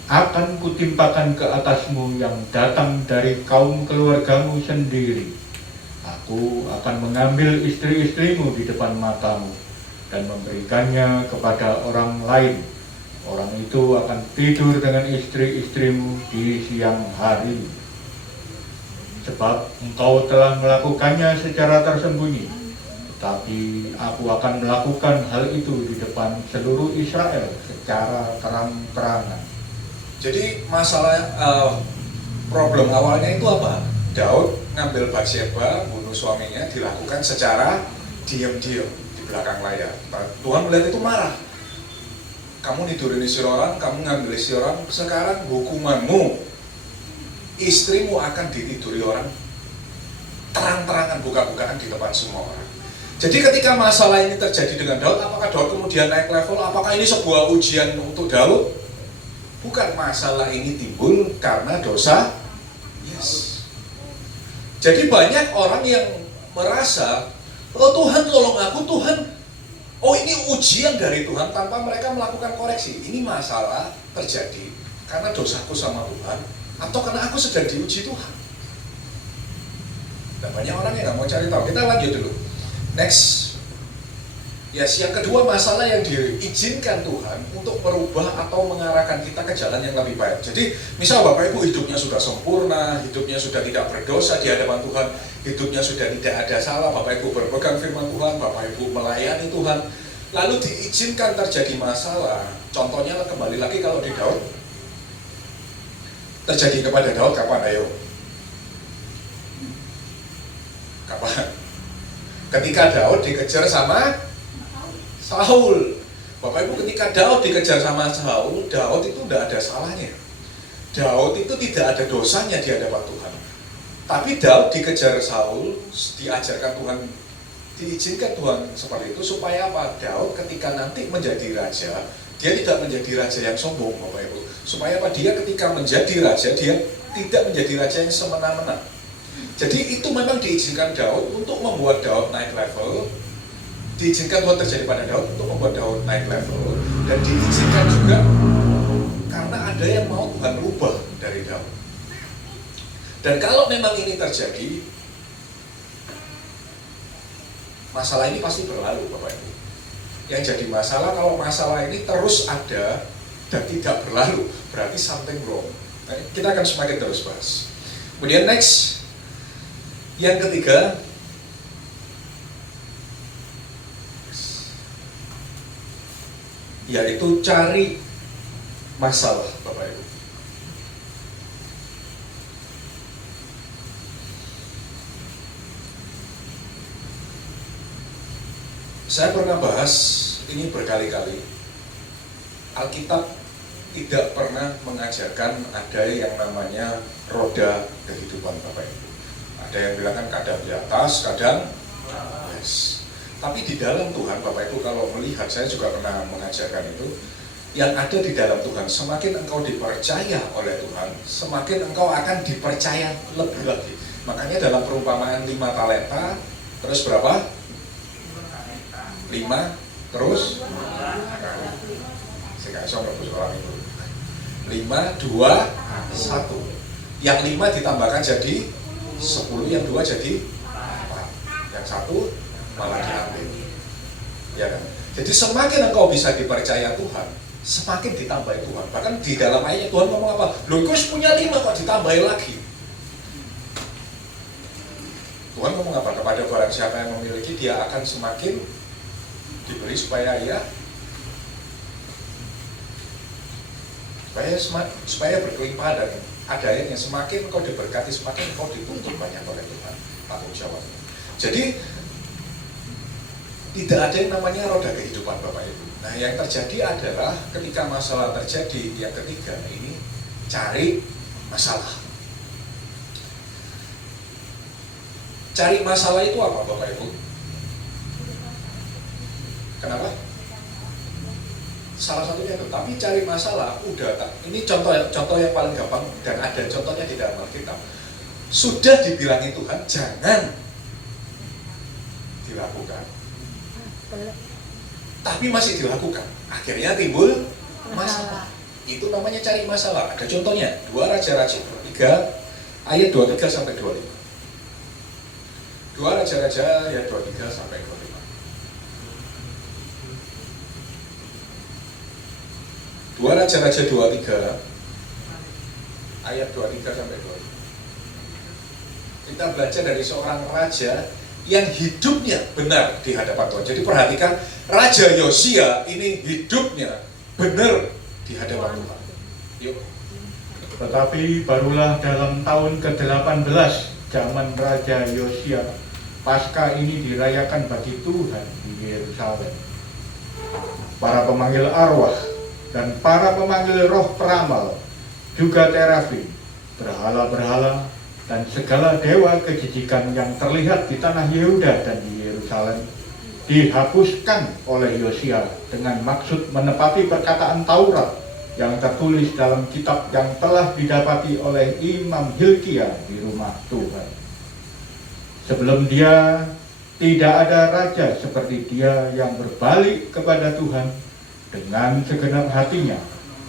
akan kutimpakan ke atasmu yang datang dari kaum keluargamu sendiri. Aku akan mengambil istri-istrimu di depan matamu dan memberikannya kepada orang lain. orang itu akan tidur dengan istri-istrimu di siang hari. Sebab engkau telah melakukannya secara tersembunyi, tetapi aku akan melakukan hal itu di depan seluruh Israel secara terang-terangan. Jadi masalah problem awalnya itu apa? Daud ngambil Batsheba, bunuh suaminya, dilakukan secara diam-diam di belakang layar. Tuhan melihat itu marah. Kamu nidurin istri orang, kamu ngambil istri orang, sekarang hukumanmu, istrimu akan ditiduri orang terang-terangan, buka-bukaan di depan semua orang. Jadi ketika masalah ini terjadi dengan Daud, apakah Daud kemudian naik level? Apakah ini sebuah ujian untuk Daud? Bukan, masalah ini timbul karena dosa. Yes. Jadi banyak orang yang merasa, oh Tuhan tolong aku, Tuhan, oh ini ujian dari Tuhan, tanpa mereka melakukan koreksi. Ini masalah terjadi karena dosaku sama Tuhan, atau karena aku sedang diuji Tuhan. Dan banyak orang yang nggak mau cari tahu. Kita lanjut dulu. Next. Yes, yang kedua, masalah yang diizinkan Tuhan untuk merubah atau mengarahkan kita ke jalan yang lebih baik. Jadi, misal Bapak Ibu hidupnya sudah sempurna, hidupnya sudah tidak berdosa di hadapan Tuhan, hidupnya sudah tidak ada salah, Bapak Ibu berpegang firman Tuhan, Bapak Ibu melayani Tuhan, lalu diizinkan terjadi masalah. Contohnya kembali lagi kalau di Daud, terjadi kepada Daud kapan? Ayo. Kapan? Ketika Daud dikejar sama Saul. Bapak Ibu, ketika Daud dikejar sama Saul, Daud itu tidak ada salahnya. Daud itu tidak ada dosanya di hadapan Tuhan. Tapi Daud dikejar Saul, diajarkan Tuhan, diizinkan Tuhan seperti itu supaya apa? Daud ketika nanti menjadi raja, dia tidak menjadi raja yang sombong, Bapak Ibu. Supaya apa? Dia ketika menjadi raja, dia tidak menjadi raja yang semena-mena. Jadi itu memang diizinkan Daud untuk membuat Daud naik level. Diizinkan Tuhan terjadi pada Daud untuk membuat Daud naik level. Dan diizinkan juga karena ada yang mau Tuhan rubah dari Daud. Dan kalau memang ini terjadi, masalah ini pasti berlalu, Bapak Ibu. Yang jadi masalah, kalau masalah ini terus ada dan tidak berlalu, berarti something wrong. Nah, kita akan semakin terus bahas. Kemudian next, yang ketiga, yaitu cari masalah, Bapak Ibu. Saya pernah bahas ini berkali-kali. Alkitab tidak pernah mengajarkan ada yang namanya roda kehidupan, Bapak Ibu. Ada yang bilang kan kadang di atas, kadang yes. Tapi di dalam Tuhan, Bapak Ibu, kalau melihat, saya juga pernah mengajarkan itu, yang ada di dalam Tuhan, semakin engkau dipercaya oleh Tuhan, semakin engkau akan dipercaya lebih lagi. Makanya dalam perumpamaan 5 talenta, terus berapa? 5, terus? Saya nggak bisa merebus orang itu. 5, 2, 1. Yang 5 ditambahkan jadi 10, yang 2 jadi 4. Yang 1 malah diambil, ya kan? Jadi semakin engkau bisa dipercaya Tuhan, semakin ditambahi Tuhan. Bahkan di dalam ayat Tuhan ngomong apa? Loh, kau punya 5 kok ditambahi lagi? Tuhan ngomong apa? Kepada barang siapa yang memiliki, dia akan semakin diberi supaya berkelimpahan. Dan ada ayatnya, semakin engkau diberkati, semakin engkau dituntut banyak oleh Tuhan tanggung jawabnya. Jadi tidak ada yang namanya roda kehidupan, Bapak Ibu. Nah, yang terjadi adalah ketika masalah terjadi, yang ketiga ini cari masalah. Cari masalah itu apa, Bapak Ibu? Kenapa? Salah satunya itu, tapi cari masalah udah tak. Ini contoh yang paling gampang dan ada contohnya di dalam Alkitab. Sudah dibilangi Tuhan, jangan dilakukan. Tapi masih dilakukan, akhirnya timbul masalah. Itu namanya cari masalah. Ada contohnya, 2 Raja-Raja 3 ayat 23 sampai 25. 2 Raja-Raja ayat 23 sampai 25. 2 Raja-Raja 23 ayat 23 sampai 24. Kita belajar dari seorang raja yang hidupnya benar di hadapan Tuhan. Jadi perhatikan, Raja Yosia ini hidupnya benar di hadapan Tuhan. Yuk. Tetapi barulah dalam tahun ke-18 zaman Raja Yosia, Paskah ini dirayakan bagi Tuhan di Yerusalem. Para pemanggil arwah dan para pemanggil roh peramal, juga terafim, berhala-berhala, dan segala dewa kejijikan yang terlihat di tanah Yehuda dan di Yerusalem dihapuskan oleh Yosia dengan maksud menepati perkataan Taurat yang tertulis dalam kitab yang telah didapati oleh Imam Hilkia di rumah Tuhan. Sebelum dia, tidak ada raja seperti dia yang berbalik kepada Tuhan dengan segenap hatinya,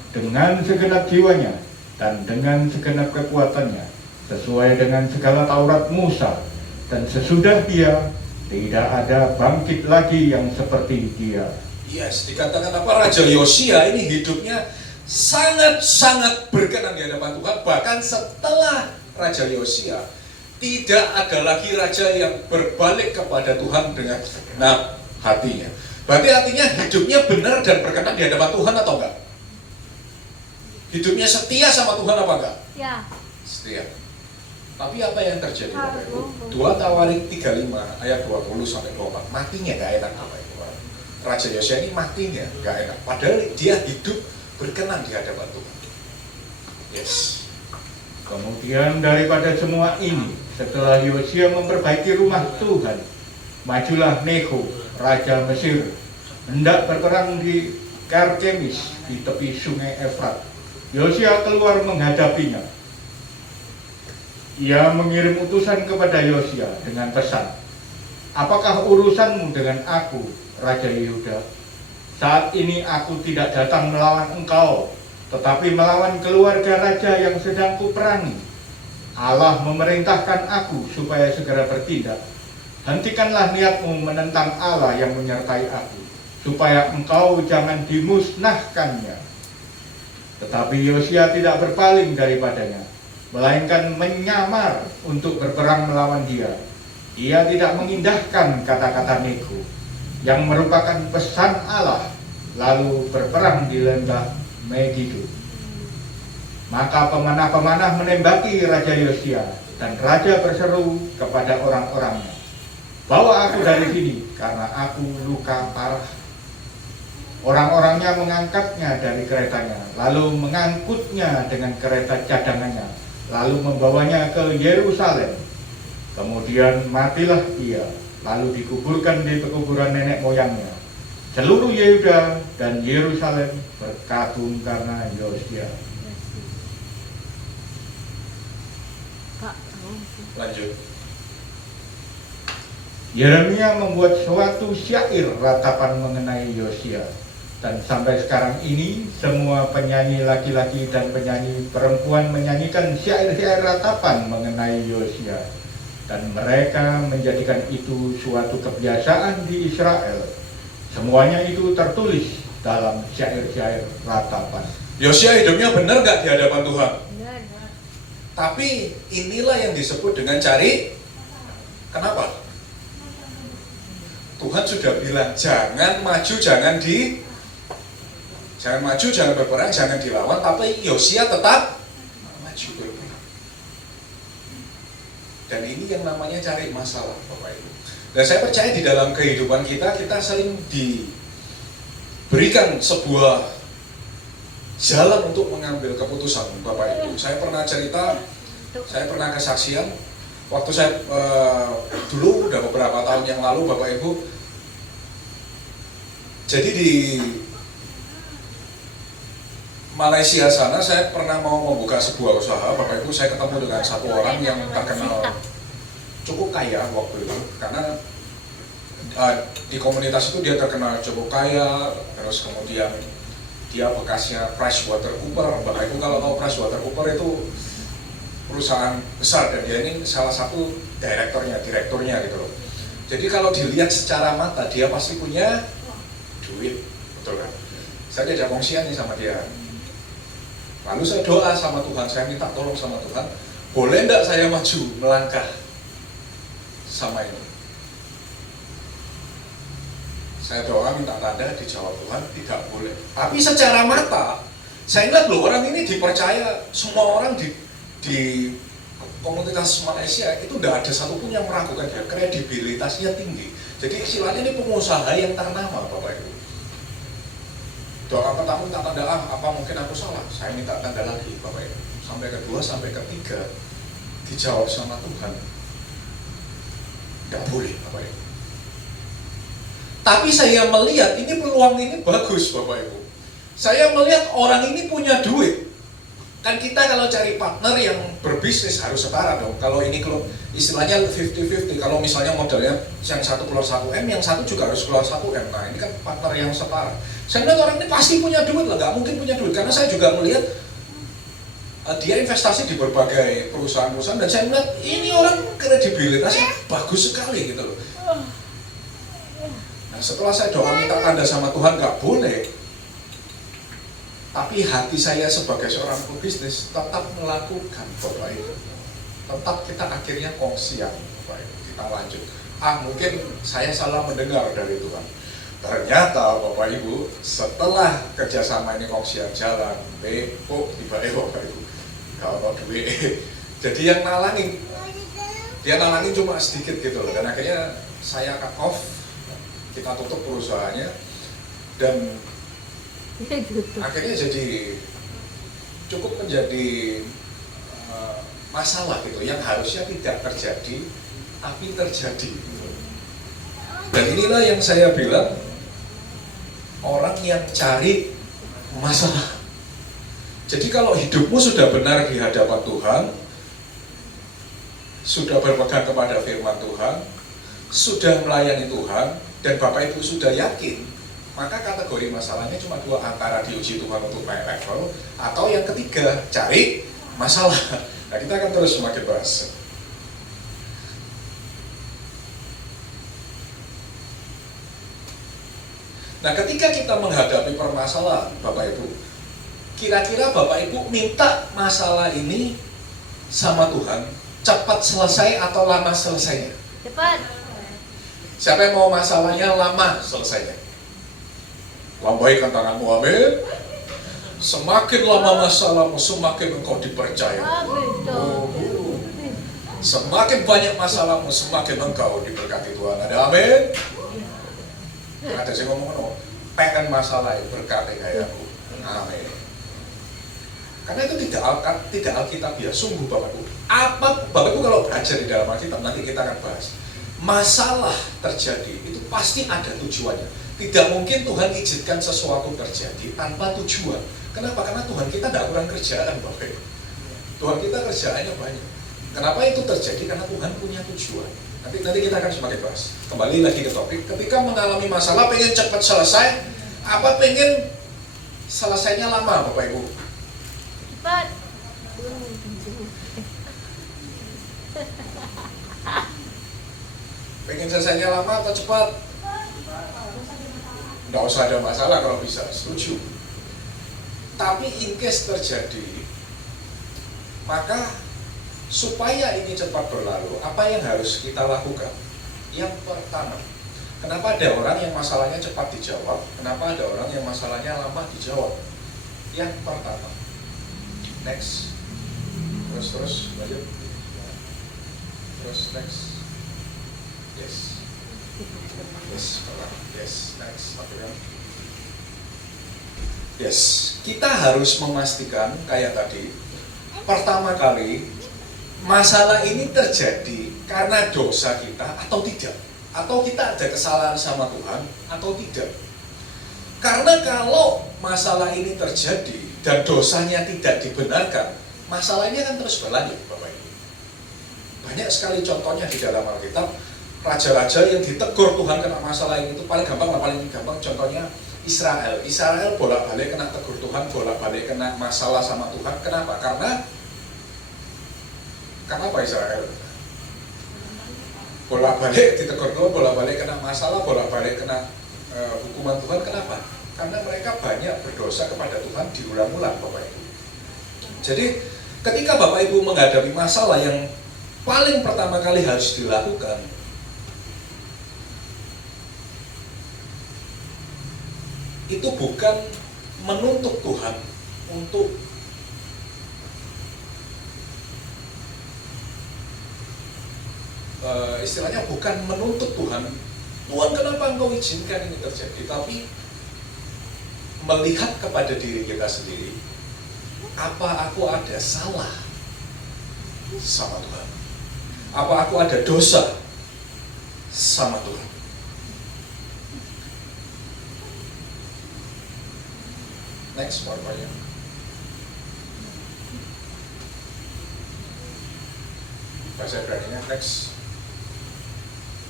dengan segenap jiwanya, dan dengan segenap kekuatannya, sesuai dengan segala Taurat Musa. Dan sesudah dia, tidak ada bangkit lagi yang seperti dia. Yes, dikatakan apa? Raja Yosia ini hidupnya sangat-sangat berkenan di hadapan Tuhan. Bahkan setelah Raja Yosia, tidak ada lagi raja yang berbalik kepada Tuhan dengan segenap hatinya. Berarti artinya hidupnya benar dan berkenan di hadapan Tuhan atau enggak? Hidupnya setia sama Tuhan apa enggak? Ya. Setia. Tapi apa yang terjadi Bapak Ibu? 2 Tawarik 35 ayat 20 sampai 24. Matinya enggak enak Bapak Ibu. Raja Yosia ini matinya enggak enak. Padahal dia hidup berkenan di hadapan Tuhan. Yes. Kemudian daripada semua ini, setelah Yosia memperbaiki rumah Tuhan, majulah Necho, Raja Mesir, hendak berperang di Karkemis di tepi sungai Efrat. Yosia keluar menghadapinya. Ia mengirim utusan kepada Yosia dengan pesan, "Apakah urusanmu dengan aku, Raja Yehuda? Saat ini aku tidak datang melawan engkau, tetapi melawan keluarga raja yang sedang kuperangi. Allah memerintahkan aku supaya segera bertindak. Hentikanlah niatmu menentang Allah yang menyertai aku, supaya engkau jangan dimusnahkannya." Tetapi Yosia tidak berpaling daripadanya, melainkan menyamar untuk berperang melawan dia. Ia tidak mengindahkan kata-kata Necho, yang merupakan pesan Allah, lalu berperang di lembah Megiddo. Maka pemanah-pemanah menembaki Raja Yosia, dan Raja berseru kepada orang-orangnya, "Bawa aku dari sini, karena aku luka parah." Orang-orangnya mengangkatnya dari keretanya, lalu mengangkutnya dengan kereta cadangannya, lalu membawanya ke Yerusalem. Kemudian matilah ia, lalu dikuburkan di pekuburan nenek moyangnya. Seluruh Yehuda dan Yerusalem berkabung karena Yosia. Kak, Lanjut. Yeremia membuat suatu syair ratapan mengenai Yosia. Dan sampai sekarang ini, semua penyanyi laki-laki dan penyanyi perempuan menyanyikan syair-syair ratapan mengenai Yosia. Dan mereka menjadikan itu suatu kebiasaan di Israel. Semuanya itu tertulis dalam syair-syair ratapan. Yosia hidupnya benar nggak di hadapan Tuhan? benar. Tapi inilah yang disebut dengan cari. Kenapa? Tuhan sudah bilang jangan maju, jangan maju, jangan berperang, jangan dilawan. Tapi Yosia tetap maju berperang. Dan ini yang namanya cari masalah, Bapak Ibu. Dan saya percaya di dalam kehidupan kita sering diberikan sebuah jalan untuk mengambil keputusan, Bapak Ibu. Saya pernah cerita, saya pernah kesaksian, waktu saya dulu udah beberapa tahun yang lalu, Bapak Ibu. Jadi di Malaysia sana saya pernah mau membuka sebuah usaha, Bapak Ibu. Saya ketemu dengan satu orang yang terkenal cukup kaya waktu itu, karena di komunitas itu dia terkenal cukup kaya. Terus kemudian dia bekasnya PricewaterhouseCoopers. Bapak Ibu kalau tahu PricewaterhouseCoopers itu perusahaan besar, dan dia ini salah satu direkturnya gitu loh. Jadi kalau dilihat secara mata dia pasti punya duit, betul kan? Saya diajak kongsian nih sama dia. Lalu saya doa sama Tuhan, saya minta tolong sama Tuhan, boleh enggak saya maju melangkah sama ini? Saya doa minta tanda, dijawab Tuhan, tidak boleh. Tapi secara mata, saya ingat loh, orang ini dipercaya, semua orang di komunitas Malaysia itu tidak ada satupun yang meragukan dia, kredibilitasnya tinggi. Jadi istilahnya ini pengusaha yang ternama, Bapak Ibu. Doa pertama minta tanda, apa mungkin aku salah? Saya minta tanda lagi, Bapak Ibu. Sampai kedua, sampai ketiga, dijawab sama Tuhan. Tidak boleh, Bapak Ibu. Tapi saya melihat ini peluang ini bagus, Bapak Ibu. Saya melihat orang ini punya duit. Kan kita kalau cari partner yang berbisnis harus setara dong. Kalau ini kalau istilahnya 50-50, kalau misalnya modalnya yang satu keluar 1M, yang satu juga harus keluar 1M. Nah ini kan partner yang setara. Saya melihat orang ini pasti punya duit lah, nggak mungkin punya duit. Karena saya juga melihat dia investasi di berbagai perusahaan-perusahaan, dan saya melihat ini orang kredibilitasnya bagus sekali gitu loh. Nah setelah saya doa minta tanda sama Tuhan, nggak boleh. Tapi hati saya sebagai seorang pebisnis tetap melakukan, Bapak Ibu. Tetap kita akhirnya kongsian, Bapak Ibu. Kita lanjut. Mungkin saya salah mendengar dari Tuhan. Ternyata Bapak Ibu, setelah kerjasama ini kongsian jalan, tiba Bapak Ibu, kalau duit. Jadi yang nalangin, dia nalangin cuma sedikit gitu loh. Dan akhirnya saya cut off, kita tutup perusahaannya, dan akhirnya jadi cukup menjadi masalah gitu yang harusnya tidak terjadi tapi terjadi. Dan inilah yang saya bilang, orang yang cari masalah. Jadi kalau hidupmu sudah benar di hadapan Tuhan, sudah berpegang kepada firman Tuhan, sudah melayani Tuhan, dan Bapak Ibu sudah yakin, maka kategori masalahnya cuma dua, antara diuji Tuhan untuk naik level, atau yang ketiga, cari masalah. Nah kita akan terus semakin bahas. Nah ketika kita menghadapi permasalahan, Bapak Ibu, kira-kira Bapak Ibu minta masalah ini sama Tuhan cepat selesai atau lama selesainya? Cepat. Siapa yang mau masalahnya lama selesainya? Lambaikan tanganmu, amin. Semakin lama masalahmu, semakin engkau dipercaya. Semakin banyak masalahmu, semakin engkau diberkati Tuhan. Ada amin? Ada yang ngomong, pengen masalah berkati kayaku. Amin. Karena itu tidak Alkitabiah, sungguh Bapak Ibu. Bapak Ibu kalau belajar di dalam Alkitab, nanti kita akan bahas. Masalah terjadi, itu pasti ada tujuannya. Tidak mungkin Tuhan izinkan sesuatu terjadi tanpa tujuan. Kenapa? Karena Tuhan kita tidak kurang kerjaan, Bapak Ibu. Tuhan kita kerjaannya banyak. Kenapa itu terjadi? Karena Tuhan punya tujuan. Nanti kita akan semakin bahas. Kembali lagi ke topik. Ketika mengalami masalah, pengen cepat selesai, apa pengen selesainya lama, Bapak Ibu? Cepat. Pengen selesainya lama atau cepat? Nggak usah ada masalah kalau bisa, setuju. Tapi in case terjadi, maka supaya ini cepat berlalu, apa yang harus kita lakukan? Yang pertama, kenapa ada orang yang masalahnya cepat dijawab? Kenapa ada orang yang masalahnya lama dijawab? Yang pertama, next, terus lanjut, terus next, yes, next, yes. Kita harus memastikan kayak tadi. Pertama kali, masalah ini terjadi karena dosa kita atau tidak, atau kita ada kesalahan sama Tuhan atau tidak. Karena kalau masalah ini terjadi dan dosanya tidak dibenarkan, masalahnya kan terus berlanjut, Bapak Ibu. Banyak sekali contohnya di dalam Alkitab. Raja-raja yang ditegur Tuhan kena masalah ini itu paling gampang contohnya Israel. Israel bolak-balik kena tegur Tuhan, bolak-balik kena masalah sama Tuhan. Kenapa? Karena apa Israel? Bolak-balik ditegur Tuhan, bolak-balik kena masalah, bolak-balik kena hukuman Tuhan. Kenapa? Karena mereka banyak berdosa kepada Tuhan diulang-ulang, Bapak Ibu. Jadi ketika Bapak Ibu menghadapi masalah, yang paling pertama kali harus dilakukan itu bukan menuntut Tuhan untuk istilahnya bukan menuntut Tuhan, Tuhan kenapa engkau izinkan ini terjadi, tapi melihat kepada diri kita sendiri, apa aku ada salah sama Tuhan, apa aku ada dosa sama Tuhan. Next, Bapak ya. Bahasa Ibrani-nya next.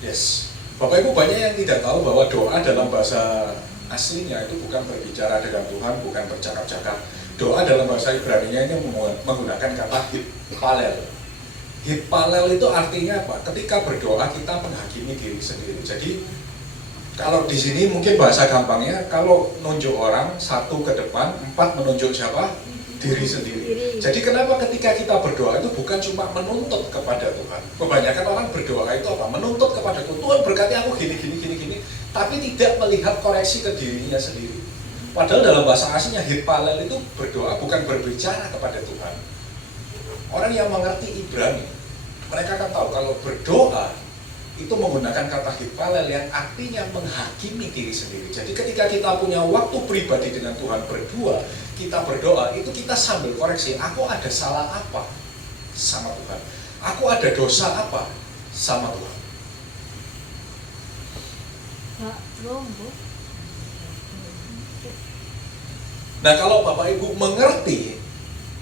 Yes, Bapak Ibu banyak yang tidak tahu bahwa doa dalam bahasa aslinya itu bukan berbicara dengan Tuhan, bukan bercakap-cakap. Doa dalam bahasa Ibrani-nya ini menggunakan kata hitpalel. Hitpalel itu artinya apa? Ketika berdoa kita menghakimi diri sendiri. Jadi kalau di sini mungkin bahasa gampangnya, kalau nunjuk orang, 1 ke depan, 4 menunjuk siapa? Diri sendiri. Jadi kenapa ketika kita berdoa itu bukan cuma menuntut kepada Tuhan. Kebanyakan orang berdoa itu apa? Menuntut kepada Tuhan. Tuhan berkati aku gini, tapi tidak melihat koreksi ke dirinya sendiri. Padahal dalam bahasa aslinya hitpalel itu berdoa bukan berbicara kepada Tuhan. Orang yang mengerti Ibrani, mereka kan tahu kalau berdoa itu menggunakan kata hitpalel yang artinya menghakimi diri sendiri. Jadi ketika kita punya waktu pribadi dengan Tuhan berdua, kita berdoa, itu kita sambil koreksi, aku ada salah apa sama Tuhan, aku ada dosa apa sama Tuhan. Nah kalau Bapak Ibu mengerti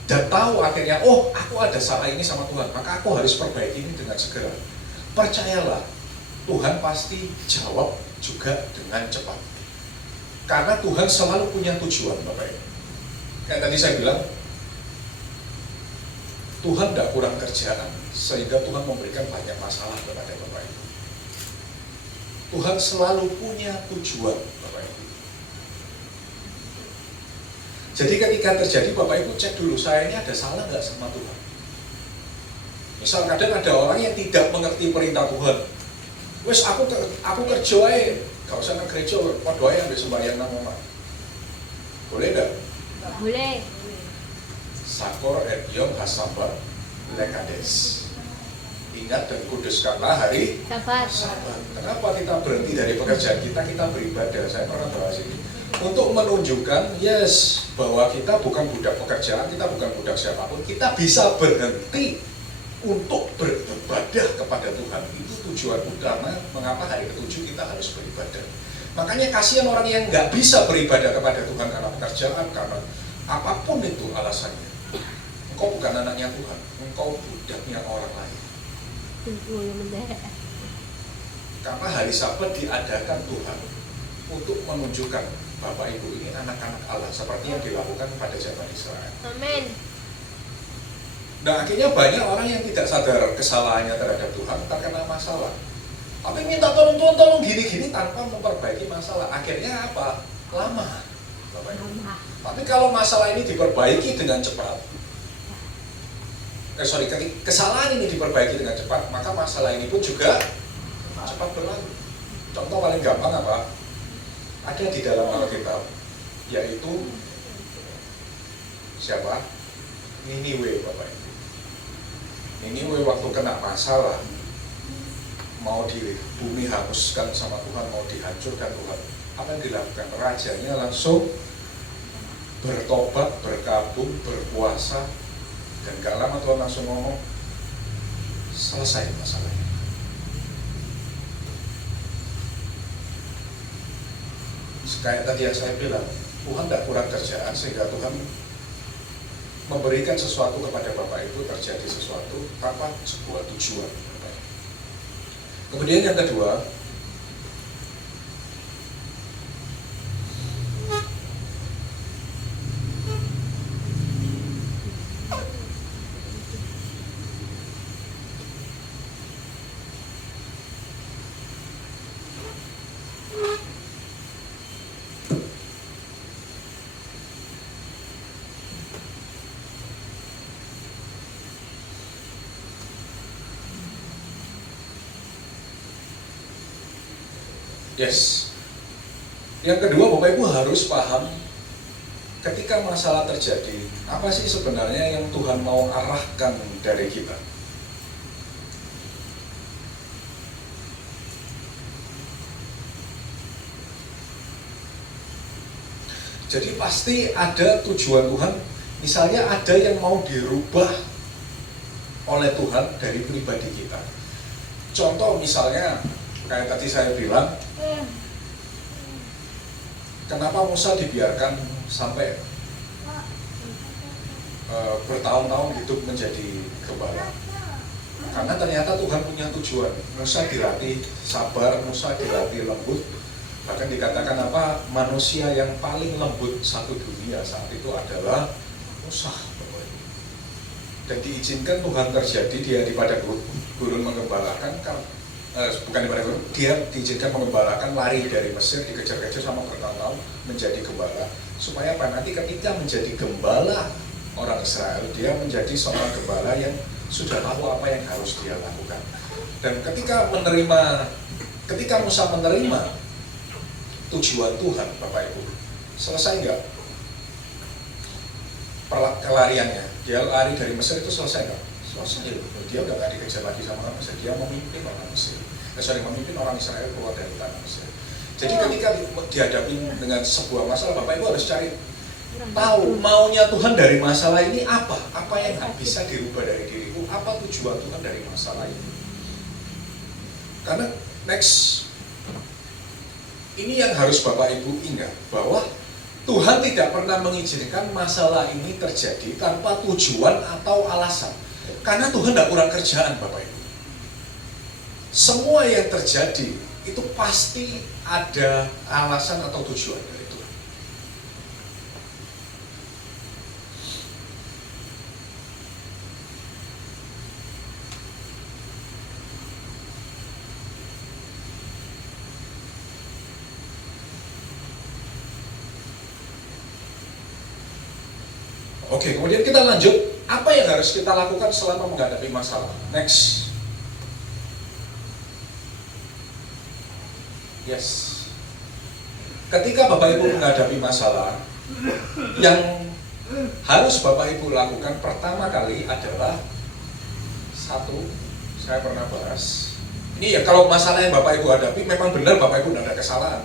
dan tahu akhirnya, oh aku ada salah ini sama Tuhan, maka aku harus perbaiki ini dengan segera. Percayalah, Tuhan pasti jawab juga dengan cepat. Karena Tuhan selalu punya tujuan, Bapak Ibu. Kayak tadi saya bilang, Tuhan tidak kurang kerjaan, sehingga Tuhan memberikan banyak masalah kepada Bapak Ibu. Tuhan selalu punya tujuan, Bapak Ibu. Jadi ketika terjadi, Bapak Ibu cek dulu, saya ini ada salah nggak sama Tuhan? Misal kadang ada orang yang tidak mengerti perintah Tuhan. Wes aku kerja aja, gak usah ke gereja, padha ae ambek sembahyang nang omah. Boleh enggak? Boleh. Sakor et yom hasabat lekades. Ingat dan kuduskanlah hari Sabat. Sabat. Kenapa kita berhenti dari pekerjaan kita beribadah? Saya pernah bahas ini. Untuk menunjukkan bahwa kita bukan budak pekerjaan, kita bukan budak siapapun, kita bisa berhenti untuk beribadah kepada Tuhan. Itu tujuan utama mengapa hari ke-7 kita harus beribadah. Makanya kasihan orang yang nggak bisa beribadah kepada Tuhan karena pekerjaan, karena apapun itu alasannya. Engkau bukan anaknya Tuhan, engkau budaknya orang lain. Karena hari Sabat diadakan Tuhan untuk menunjukkan Bapak Ibu ini anak-anak Allah, seperti yang dilakukan pada zaman Israel. Amin. Nah akhirnya banyak orang yang tidak sadar kesalahannya terhadap Tuhan, terkena masalah. Tapi minta tolong gini-gini tanpa memperbaiki masalah. Akhirnya apa? Lama. Bapak Ibu. Tapi kalau masalah ini diperbaiki dengan cepat, kesalahan ini diperbaiki dengan cepat, maka masalah ini pun juga cepat berlalu. Contoh paling gampang apa? Ada di dalam Alkitab, yaitu siapa? Niniwe, Bapak Ibu. Niniwe waktu kena masalah, mau di bumi hapuskan sama Tuhan, mau dihancurkan Tuhan, apa yang dilakukan? Rajanya langsung bertobat, berkabung, berpuasa, dan gak lama Tuhan langsung ngomong, selesai masalahnya. Kayak tadi yang saya bilang, Tuhan tidak kurang kerjaan sehingga Tuhan memberikan sesuatu kepada Bapak Ibu, terjadi sesuatu tanpa sebuah tujuan. Kemudian yang kedua, Yes. Yang kedua, Bapak Ibu harus paham ketika masalah terjadi, apa sih sebenarnya yang Tuhan mau arahkan dari kita? Jadi pasti ada tujuan Tuhan. Misalnya ada yang mau dirubah oleh Tuhan dari pribadi kita. Contoh misalnya, kayak tadi saya bilang, kenapa Musa dibiarkan sampai bertahun-tahun hidup menjadi gembala? Karena ternyata Tuhan punya tujuan. Musa dilatih sabar, Musa dilatih lembut. Bahkan dikatakan apa, manusia yang paling lembut satu dunia saat itu adalah Musa. Dan diizinkan Tuhan terjadi dia di padang gurun menggembalakan, bukan di padang gurun, dia diizinkan menggembalakan, lari dari Mesir, dikejar-kejar sama bertahun-tahun menjadi gembala. Supaya apa? Nanti ketika menjadi gembala orang Israel, dia menjadi seorang gembala yang sudah tahu apa yang harus dia lakukan. Dan ketika Musa menerima tujuan Tuhan, Bapak Ibu, selesai nggak kelariannya? Dia lari dari Mesir itu selesai nggak? Selesai. Dia udah nggak dikejar lagi sama orang Mesir. Dia memimpin orang Mesir. Memimpin orang Israel keluar dari tanah Mesir. Jadi ketika dihadapi dengan sebuah masalah, Bapak Ibu harus cari tahu maunya Tuhan dari masalah ini apa? Apa yang bisa dirubah dari diriku? Apa tujuan Tuhan dari masalah ini? Karena next, ini yang harus Bapak Ibu ingat, bahwa Tuhan tidak pernah mengizinkan masalah ini terjadi tanpa tujuan atau alasan. Karena Tuhan tidak kurang kerjaan, Bapak Ibu. Semua yang terjadi itu pasti ada alasan atau tujuan dari Tuhan. Oke, kemudian kita lanjut. Apa yang harus kita lakukan selama menghadapi masalah? Next. Yes. Ketika Bapak Ibu menghadapi masalah, yang harus Bapak Ibu lakukan pertama kali adalah satu, saya pernah bahas. Ini ya, kalau masalah yang Bapak Ibu hadapi memang benar Bapak Ibu tidak ada kesalahan,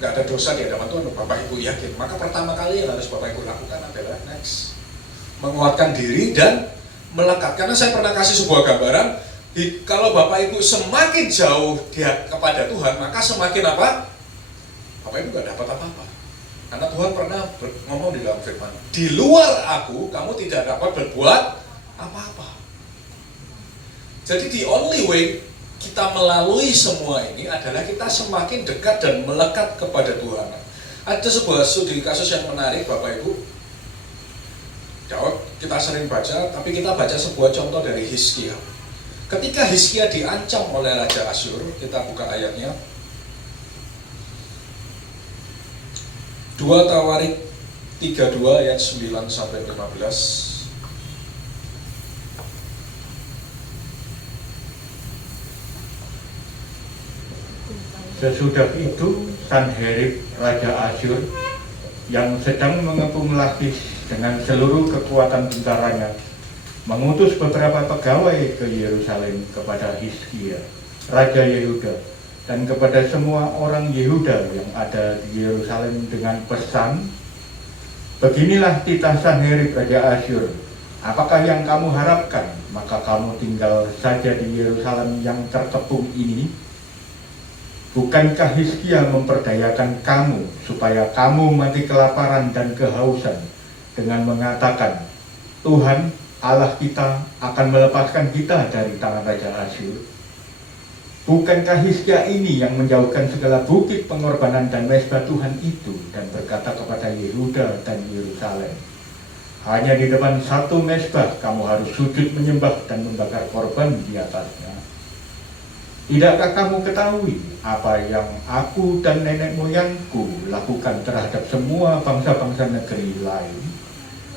nggak ada dosa di hadapan Tuhan, Bapak Ibu yakin, maka pertama kali yang harus Bapak Ibu lakukan adalah next, menguatkan diri dan melekat. Karena saya pernah kasih sebuah gambaran, kalau Bapak Ibu semakin jauh dia kepada Tuhan, maka semakin apa? Bapak Ibu nggak dapat apa-apa. Karena Tuhan pernah ngomong di dalam firman, di luar aku, kamu tidak dapat berbuat apa-apa. Jadi the only way kita melalui semua ini adalah kita semakin dekat dan melekat kepada Tuhan. Ada sebuah studi kasus yang menarik, Bapak Ibu. Daud kita sering baca, tapi kita baca sebuah contoh dari Hizkia. Ketika Hizkia diancam oleh Raja Asyur, kita buka ayatnya. 2 Tawarik 32 ayat 9 sampai 15. Sesudah itu Sanherib Raja Asyur yang sedang mengepung Lakis dengan seluruh kekuatan tentaranya mengutus beberapa pegawai ke Yerusalem kepada Hizkia, Raja Yehuda, dan kepada semua orang Yehuda yang ada di Yerusalem dengan pesan, beginilah titah Sanherib Raja Asyur, apakah yang kamu harapkan, maka kamu tinggal saja di Yerusalem yang terkepung ini. Bukankah Hizkia memperdayakan kamu supaya kamu mati kelaparan dan kehausan dengan mengatakan, Tuhan Allah kita akan melepaskan kita dari tangan Raja Asyur? Bukankah Hizkia ini yang menjauhkan segala bukit pengorbanan dan mezbah Tuhan itu dan berkata kepada Yehuda dan Yerusalem, hanya di depan satu mezbah kamu harus sujud menyembah dan membakar korban di atasnya? Tidakkah kamu ketahui apa yang aku dan nenek moyangku lakukan terhadap semua bangsa-bangsa negeri lain?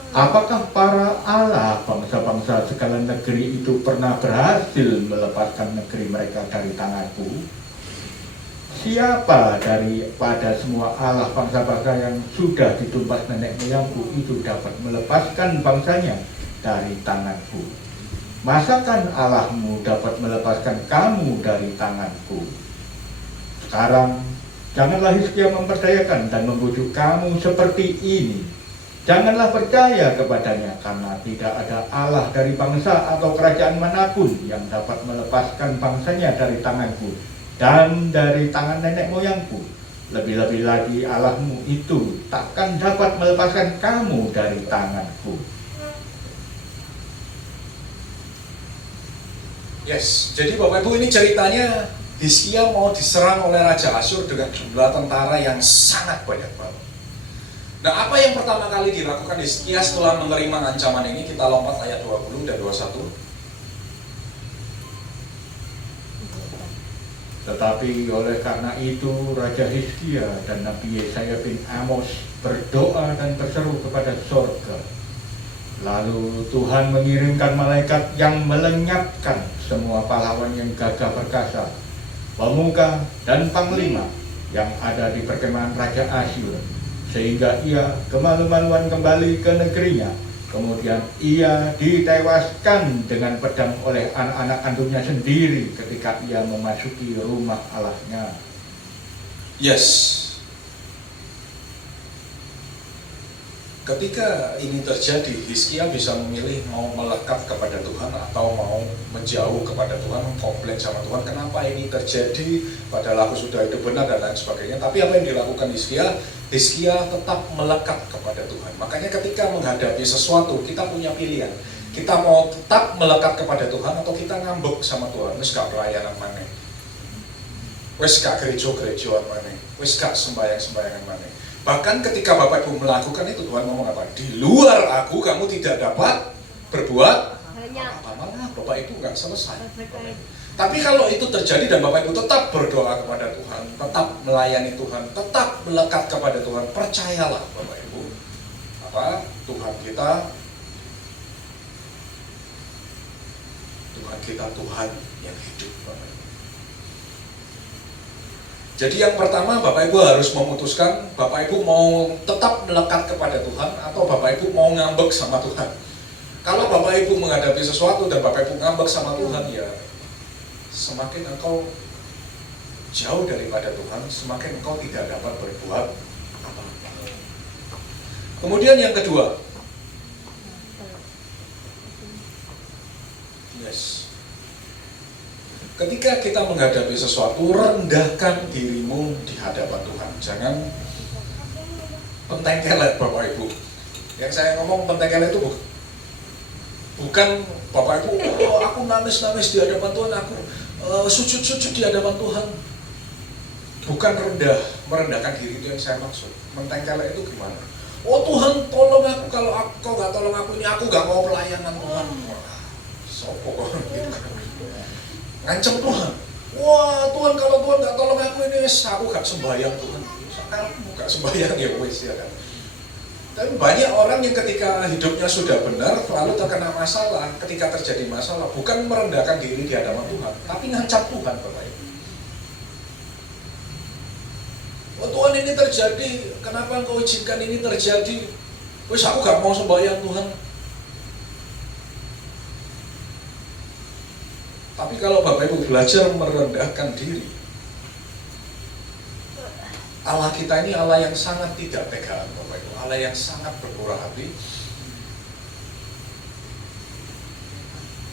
Apakah para Allah bangsa-bangsa segala negeri itu pernah berhasil melepaskan negeri mereka dari tanganku? siapa daripada semua Allah bangsa-bangsa yang sudah ditumpas nenek moyangku itu dapat melepaskan bangsanya dari tanganku? Masakan Allahmu dapat melepaskan kamu dari tanganku? Sekarang, janganlah Hizkia memperdayakan dan membujuk kamu seperti ini. Janganlah percaya kepadanya, karena tidak ada Allah dari bangsa atau kerajaan manapun yang dapat melepaskan bangsanya dari tanganku dan dari tangan nenek moyangku. Lebih-lebih lagi Allahmu itu takkan dapat melepaskan kamu dari tanganku. Yes, jadi Bapak Ibu, ini ceritanya Hizkia mau diserang oleh Raja Asyur dengan jumlah tentara yang sangat banyak banget. Nah, apa yang pertama kali dilakukan Hizkia setelah menerima ancaman ini? Kita lompat ayat 20 dan 21. Tetapi oleh karena itu Raja Hizkia dan Nabi Yesaya bin Amos berdoa dan berseru kepada sorga. Lalu Tuhan mengirimkan malaikat yang melenyapkan semua pahlawan yang gagah perkasa, pemuka dan panglima yang ada di perkemahan Raja Asyur, sehingga ia kemalu-maluan kembali ke negerinya. Kemudian ia ditewaskan dengan pedang oleh anak-anak kandungnya sendiri ketika ia memasuki rumah Allahnya. Yes. Ketika ini terjadi, Hizkia bisa memilih mau melekat kepada Tuhan atau mau menjauh kepada Tuhan, komplain sama Tuhan, kenapa ini terjadi, padahal aku sudah hidup benar dan lain sebagainya. Tapi apa yang dilakukan Hizkia? Hizkia tetap melekat kepada Tuhan. Makanya ketika menghadapi sesuatu, kita punya pilihan. Kita mau tetap melekat kepada Tuhan atau kita ngambek sama Tuhan. Wes gak pelayanan mana, wes gak gereja-gerejaan mana, wes gak sembahyang-sembahyangan mana. Bahkan ketika Bapak Ibu melakukan itu, Tuhan ngomong apa? Di luar aku kamu tidak dapat berbuat apa-apa. Malah Bapak Ibu nggak selesai. Tapi kalau itu terjadi dan Bapak Ibu tetap berdoa kepada Tuhan, tetap melayani Tuhan, tetap melekat kepada Tuhan, percayalah Bapak Ibu, Tuhan kita Tuhan yang hidup, Bapak Ibu. Jadi yang pertama, Bapak Ibu harus memutuskan Bapak Ibu mau tetap melekat kepada Tuhan atau Bapak Ibu mau ngambek sama Tuhan. Kalau Bapak Ibu menghadapi sesuatu dan Bapak Ibu ngambek sama Tuhan, ya semakin engkau jauh daripada Tuhan, semakin engkau tidak dapat berbuat apa-apa. Kemudian yang kedua, yes. Ketika kita menghadapi sesuatu, rendahkan dirimu di hadapan Tuhan. Jangan pentengkelet Bapak Ibu. Yang saya ngomong pentengkelet itu bukan Bapak Ibu, oh aku nangis-nangis di hadapan Tuhan, aku sujud-sujud di hadapan Tuhan. Bukan merendahkan diri, itu yang saya maksud. Mentengkelet itu gimana? Oh Tuhan tolong aku, kalau kau gak tolong aku ini, aku gak mau pelayanan Tuhan. Sopo gitu kan. Ngancam Tuhan. Wah Tuhan, kalau Tuhan gak tolong aku ini, aku gak sembahyang Tuhan. Sekarang gak sembahyang ya wes ya kan. Tapi banyak orang yang ketika hidupnya sudah benar, lalu terkena masalah, ketika terjadi masalah, bukan merendahkan diri di hadapan Tuhan, tapi ngancam Tuhan, Bapak Ibu. Oh Tuhan, ini terjadi, kenapa Engkau izinkan ini terjadi? Wes aku gak mau sembahyang Tuhan. Tapi kalau Bapak Ibu belajar merendahkan diri, Allah kita ini Allah yang sangat tidak tegaan, Bapak Ibu. Allah yang sangat bermurah hati.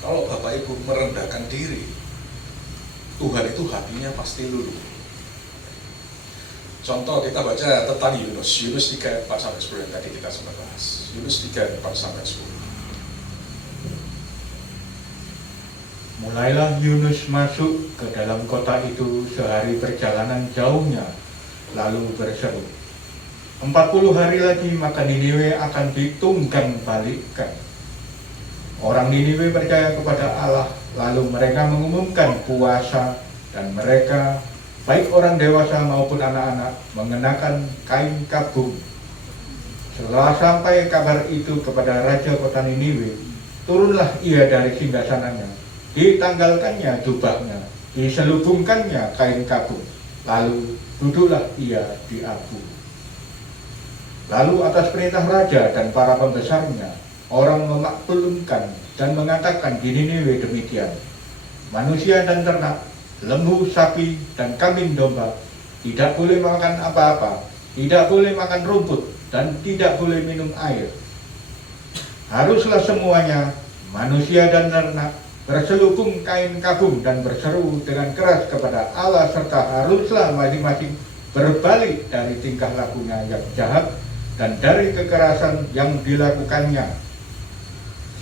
Kalau Bapak Ibu merendahkan diri, Tuhan itu hatinya pasti luluh. Contoh kita baca tentang Yunus 3 ayat 4 sampai 10 yang tadi kita sempat bahas. Yunus 3 ayat 4 sampai 10. Mulailah Yunus masuk ke dalam kota itu sehari perjalanan jauhnya, lalu berseru, 40 hari lagi maka Niniwe akan ditunggang balikkan. Orang Niniwe percaya kepada Allah, lalu mereka mengumumkan puasa, dan mereka, baik orang dewasa maupun anak-anak, mengenakan kain kabung. Setelah sampai kabar itu kepada Raja kota Niniwe, turunlah ia dari singgasananya, ditanggalkannya jubahnya, diselubungkannya kain kabung, Lalu duduklah ia di abu. Lalu atas perintah raja dan para pembesarnya, orang memaklumkan dan mengatakan di Niniwe demikian: manusia dan ternak, lembu, sapi, dan kambing domba tidak boleh makan apa-apa, tidak boleh makan rumput, dan tidak boleh minum air. Haruslah semuanya, manusia dan ternak, berselubung kain kabung dan berseru dengan keras kepada Allah, serta haruslah masing-masing berbalik dari tingkah lakunya yang jahat dan dari kekerasan yang dilakukannya.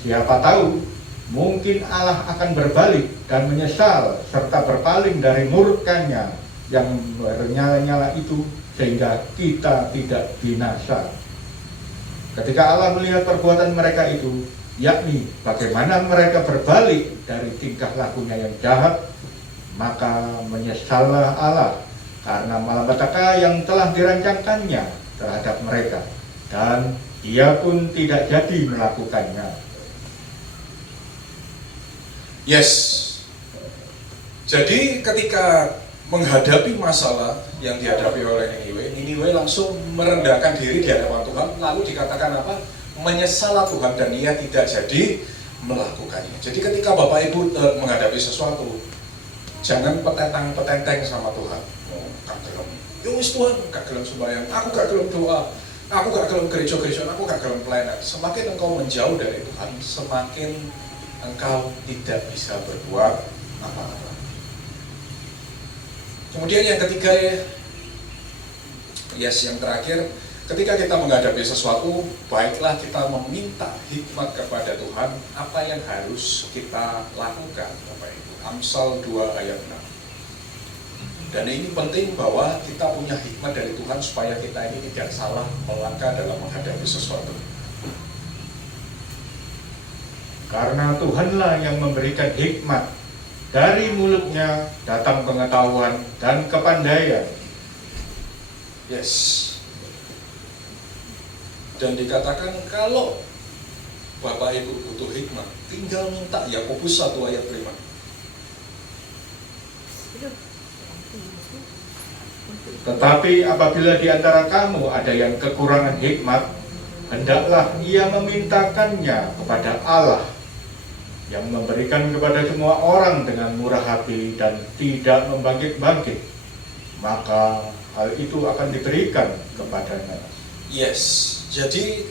Siapa tahu, mungkin Allah akan berbalik dan menyesal serta berpaling dari murkanya yang bernyala-nyala itu, sehingga kita tidak binasa. Ketika Allah melihat perbuatan mereka itu, yakni bagaimana mereka berbalik dari tingkah lakunya yang jahat, maka menyesallah Allah karena malapetaka yang telah dirancangkannya terhadap mereka, dan Ia pun tidak jadi melakukannya. Yes. Jadi ketika menghadapi masalah yang dihadapi oleh Niniwe langsung merendahkan diri di hadapan Tuhan, lalu dikatakan apa? Menyesallah Tuhan dan ia tidak jadi melakukannya. Jadi ketika Bapak Ibu menghadapi sesuatu, jangan petentang-petenteng sama Tuhan. Oh, gak gelem. Yowis Tuhan, gak gelem sembahyang, aku gak gelem doa, aku gak gelem gereja-gereja, aku gak gelem pelayanan. Semakin engkau menjauh dari Tuhan, semakin engkau tidak bisa berbuat apa-apa. Kemudian yang ketiga, yang terakhir, ketika kita menghadapi sesuatu, baiklah kita meminta hikmat kepada Tuhan apa yang harus kita lakukan. Bapak Ibu, Amsal 2 ayat 6. Dan ini penting bahwa kita punya hikmat dari Tuhan supaya kita ini tidak salah melangkah dalam menghadapi sesuatu. Karena Tuhanlah yang memberikan hikmat, dari mulutnya datang pengetahuan dan kepandaian. Yes. Dan dikatakan kalau Bapak Ibu butuh hikmat, tinggal minta. Yakobus 1 ayat 5. Tetapi apabila di antara kamu ada yang kekurangan hikmat, hendaklah ia memintakannya kepada Allah, yang memberikan kepada semua orang dengan murah hati dan tidak membangkit-bangkit, maka hal itu akan diberikan kepadanya. Yes, jadi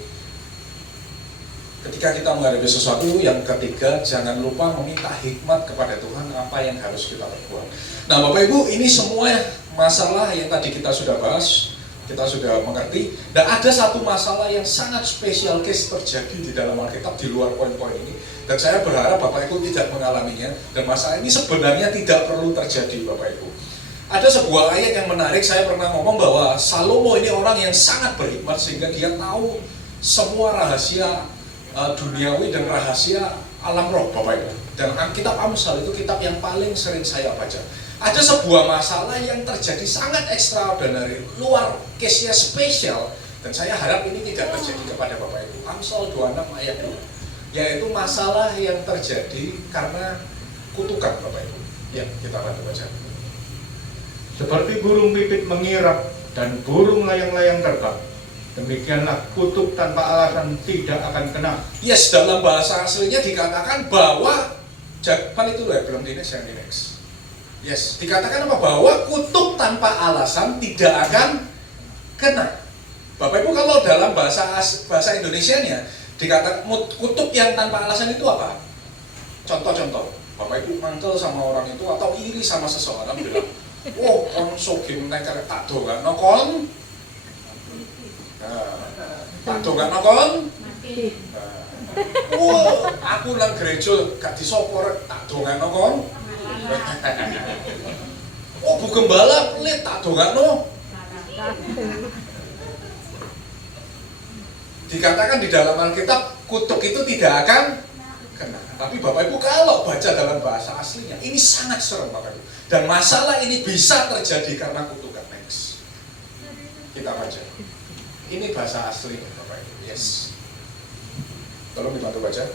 ketika kita menghadapi sesuatu, yang ketiga, jangan lupa meminta hikmat kepada Tuhan apa yang harus kita perbuat. Nah Bapak Ibu, ini semua masalah yang tadi kita sudah bahas, kita sudah mengerti. Dan ada satu masalah yang sangat spesial case terjadi di dalam Alkitab di luar poin-poin ini. Dan saya berharap Bapak Ibu tidak mengalaminya. Dan masalah ini sebenarnya tidak perlu terjadi Bapak Ibu. Ada sebuah ayat yang menarik, saya pernah ngomong bahwa Salomo ini orang yang sangat berhikmat sehingga dia tahu semua rahasia duniawi dan rahasia alam roh Bapak Ibu. Dan kitab Amsal itu kitab yang paling sering saya baca. Ada sebuah masalah yang terjadi sangat extraordinary, luar case-nya spesial, dan saya harap ini tidak terjadi kepada Bapak Ibu. Amsal 26 ayat 2, yaitu masalah yang terjadi karena kutukan Bapak Ibu. Ya, kita bantu baca. Seperti burung pipit mengirap dan burung layang-layang terbang, demikianlah kutuk tanpa alasan tidak akan kena. Yes, dalam bahasa aslinya dikatakan bahwa jawaban itu loh, belum di next, yang di next. Yes, dikatakan apa? Bahwa kutuk tanpa alasan tidak akan kena. Bapak Ibu, kalau dalam bahasa Indonesianya dikatakan kutuk yang tanpa alasan itu apa? Contoh-contoh, Bapak Ibu mantel sama orang itu atau iri sama seseorang bilang, "Oh, kon sogim nek tak dongakno kon." Tak dongakno kon. Wah, aku nang gereja gak disopor tak dongakno kon. Oh, Bu Gembala, lihat tak dongakno. Dikatakan di dalam Alkitab kutuk itu tidak akan kena. Tapi Bapak Ibu kalau baca dalam bahasa aslinya, ini sangat serem Bapak Ibu. Dan masalah ini bisa terjadi karena kutukan. Next. Kita baca. Ini bahasa asli Bapak Ibu. Yes. Tolong dibantu baca.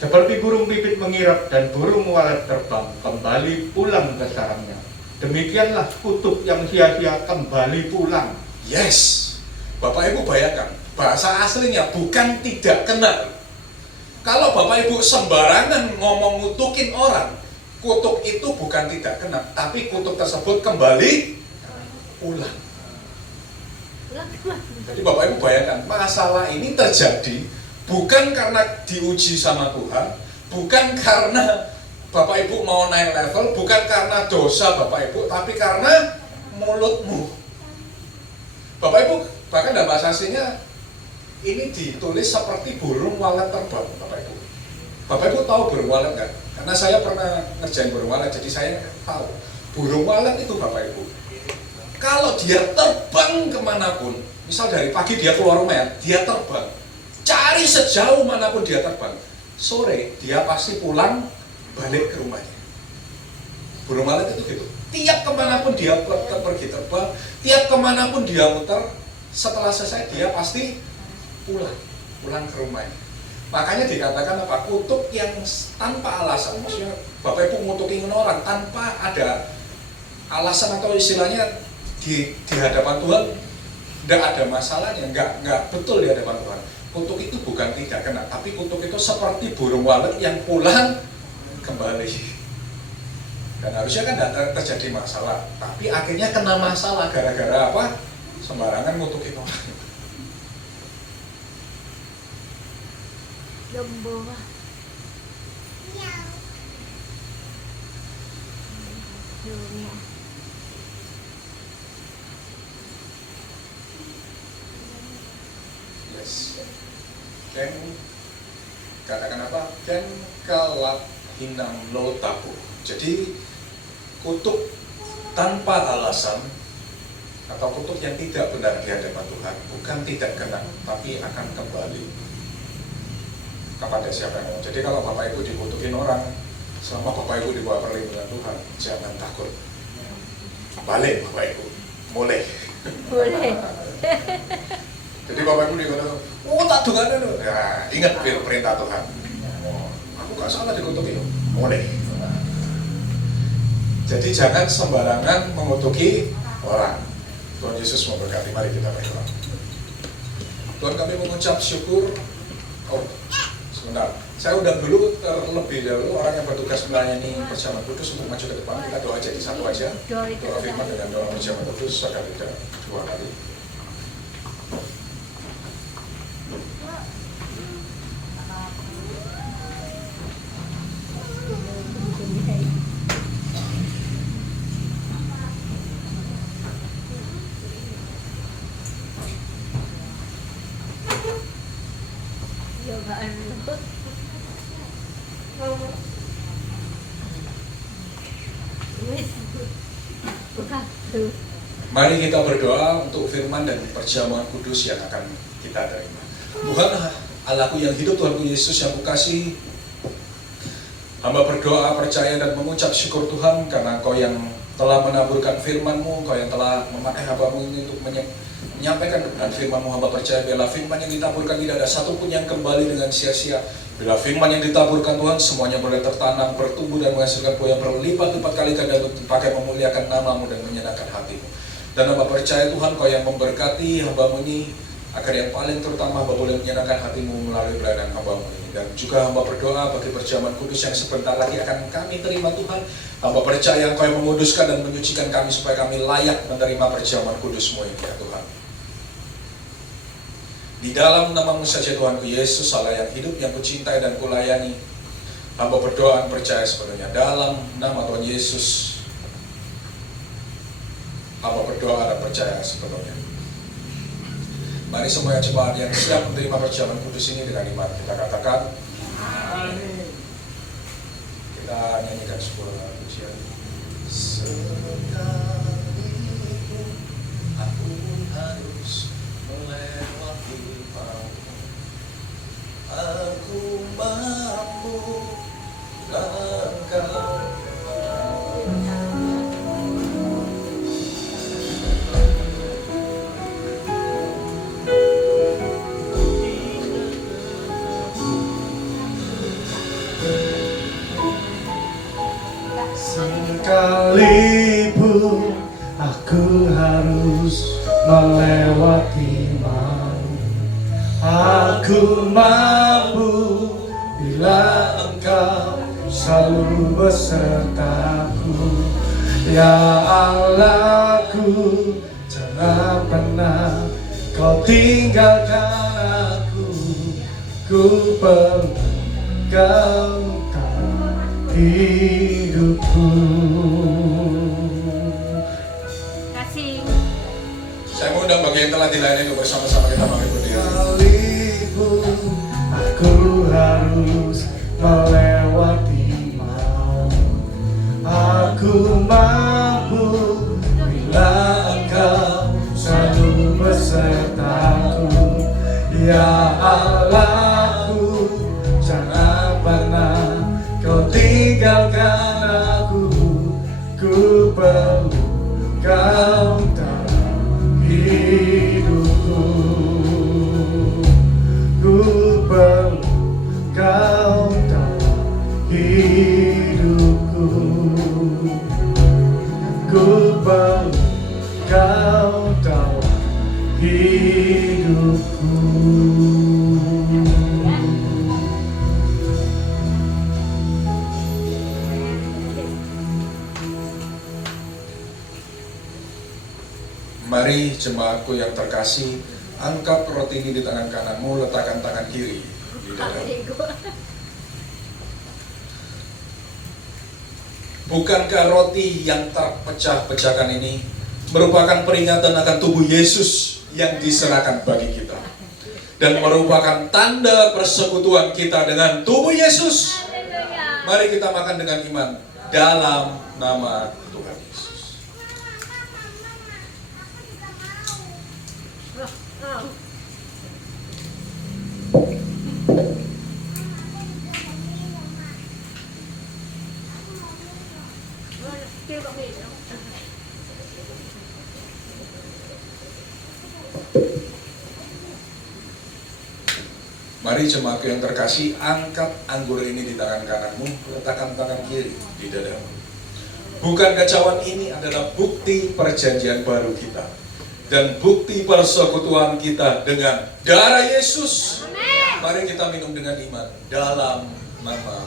Seperti burung pipit mengirap dan burung walet terbang kembali pulang ke sarangnya, Demikianlah kutuk yang sia-sia kembali pulang. Yes. Bapak Ibu bayangkan, bahasa aslinya bukan tidak kenal. Kalau Bapak Ibu sembarangan ngomong ngutukin orang, kutuk itu bukan tidak kena, tapi kutuk tersebut kembali pulang. Jadi Bapak Ibu bayangkan, masalah ini terjadi bukan karena diuji sama Tuhan, bukan karena Bapak Ibu mau naik level, bukan karena dosa Bapak Ibu, tapi karena mulutmu. Bapak Ibu, bahkan dalam bahasa aslinya ini ditulis seperti burung walet terbang, Bapak Ibu. Bapak Ibu tahu burung walet nggak? Karena saya pernah ngerjain burung walet, jadi saya tahu. Burung walet itu Bapak Ibu, kalau dia terbang kemanapun, misal dari pagi dia keluar rumah, dia terbang, cari sejauh manapun dia terbang, sore dia pasti pulang balik ke rumahnya. Burung walet itu gitu. Tiap kemanapun dia pergi terbang, tiap kemanapun dia muter, setelah selesai dia pasti pulang ke rumahnya. Makanya dikatakan apa? Kutuk yang tanpa alasan. Maksudnya Bapak Ibu ngutukin orang tanpa ada alasan atau istilahnya di hadapan Tuhan tidak ada masalahnya, nggak betul di hadapan Tuhan. Kutuk itu bukan tidak kena, tapi kutuk itu seperti burung walet yang pulang kembali. Dan harusnya kan tidak terjadi masalah, tapi akhirnya kena masalah gara-gara apa? Sembarangan ngutukin orang. Lembo. Yes. Ken katakan apa? Ken kalap hinam lo tapu. Jadi kutuk tanpa alasan atau kutuk yang tidak benar di hadapan Tuhan bukan tidak kena, tapi akan kembali kepada siapa yang mau. Jadi kalau Bapak Ibu dikutukin orang, selama Bapak Ibu di bawah perlindungan Tuhan, jangan takut. Balik Bapak Ibu, mulai. Boleh. Jadi Bapak Ibu dikutuk, oh tak dengar dulu. Ya, ingat perintah Tuhan. Oh, aku gak salah dikutukin, mulai. Jadi jangan sembarangan mengutuki orang. Tuhan Yesus memberkati, mari kita berdoa. Tuhan, kami mengucap syukur. Oh, sebentar. Saya undang dulu terlebih dahulu orang yang bertugas melayani perjamuan kudus untuk maju ke depan. Kita doa jadi satu aja. Doa firman dengan doa perjamuan kudus agar tidak dua kali. Mari kita berdoa untuk firman dan perjamuan kudus yang akan kita terima. Tuhan Allahku yang hidup, Tuhanku Yesus yang kukasihi, hamba berdoa, percaya dan mengucap syukur Tuhan karena Engkau yang telah menaburkan firman-Mu, Engkau yang telah memakai hamba-Mu ini untuk menyampaikan kebenaran firman-Mu. Hamba percaya bila firman yang ditaburkan tidak ada satupun yang kembali dengan sia-sia. Bila firman yang ditaburkan Tuhan semuanya boleh tertanam, bertumbuh dan menghasilkan buah yang berlipat-lipat kali ganda untuk dipakai memuliakan nama-Mu dan menyenangkan hati-Mu. Dan hamba percaya Tuhan, Kau yang memberkati hamba-Mu ini agar yang paling terutama hamba boleh menyenangkan hati-Mu melalui pelayanan hamba-Mu ini. Dan juga hamba berdoa bagi perjamuan kudus yang sebentar lagi akan kami terima Tuhan. Hamba percaya Engkau yang menguduskan dan menyucikan kami supaya kami layak menerima perjamuan kudus-Mu ini ya Tuhan. Di dalam nama-Mu saja Tuhanku Yesus Allah yang hidup, yang kucintai dan kulayani, hamba berdoa dan percaya sepenuhnya dalam nama Tuhan Yesus. Hamba berdoa dan percaya sepenuhnya. Mari semua jemaat yang siap menerima perjamuan kudus ini dengan iman kita katakan amin. Kita nyanyikan sebuah pujian. Sekalipun aku harus melewati maut, aku mampu langkah. Sekalipun aku harus melewati maut. Aku mampu bila Engkau selalu besertaku. Ya Allahku, jangan pernah Kau tinggalkan aku. Ku perlu Kau hidupku. Kasih. Saya mau undang bagi yang telah dilayani untuk bersama-sama kita bangkit berdiri. Sekalipun aku harus melewati maut, aku mampu bila Engkau selalu besertaku. Ya Allahku, jangan pernah Kau tinggalkan aku. Ku perlu Kau dalam hidupku. Ku perlu Kau dalam hidupku. Ku perlu Kau dalam hidupku. Mari jemaatku yang terkasih, angkat roti ini di tangan kananmu, letakkan tangan kiri di dadamu. Bukankah roti yang terpecah-pecahkan ini merupakan peringatan akan tubuh Yesus yang diserahkan bagi kita, dan merupakan tanda persekutuan kita dengan tubuh Yesus? Mari kita makan dengan iman dalam nama Tuhan Yesus. Mari jemaatku yang terkasih, angkat anggur ini di tangan kananmu, letakkan tangan kiri di dadamu. Bukan cawan ini adalah bukti perjanjian baru kita dan bukti persekutuan kita dengan darah Yesus. Mari kita minum dengan iman dalam nama.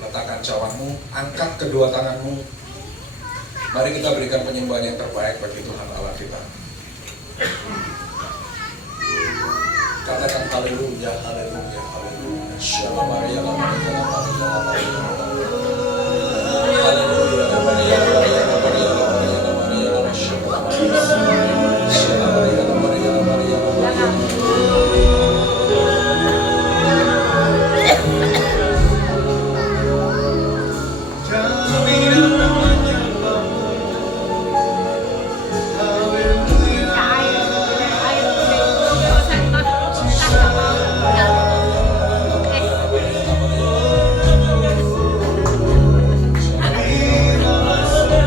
Letakkan cawanmu, angkat kedua tanganmu. Mari kita berikan penyembahan yang terbaik bagi Tuhan Allah kita. Katakan haleluya, haleluya, haleluya. Shalom Maria, Maria, Maria, Maria. Haleluya, Maria, Maria, Maria, Maria, Maria, Shalom Maria, Shalom Maria, Maria, Maria, Maria. Ayo.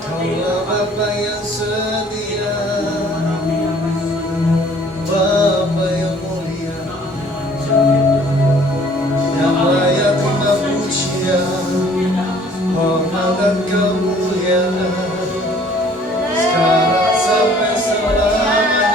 Kaulah Bapa yang setia, Bapa yang mulia, yang layak terima pujian, hormat dan kemuliaan, sekarang sampai selamanya.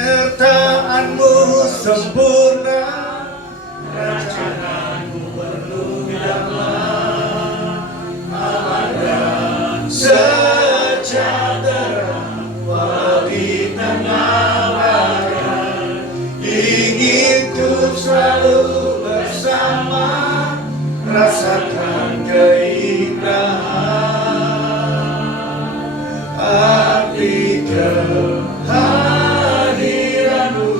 Penyertaanmu sempurna, rancanganmu penuh damai, aman sejahtera walau di tengah badai. Ingin ku selalu bersama, rasakan keindahan arti kehadiranmu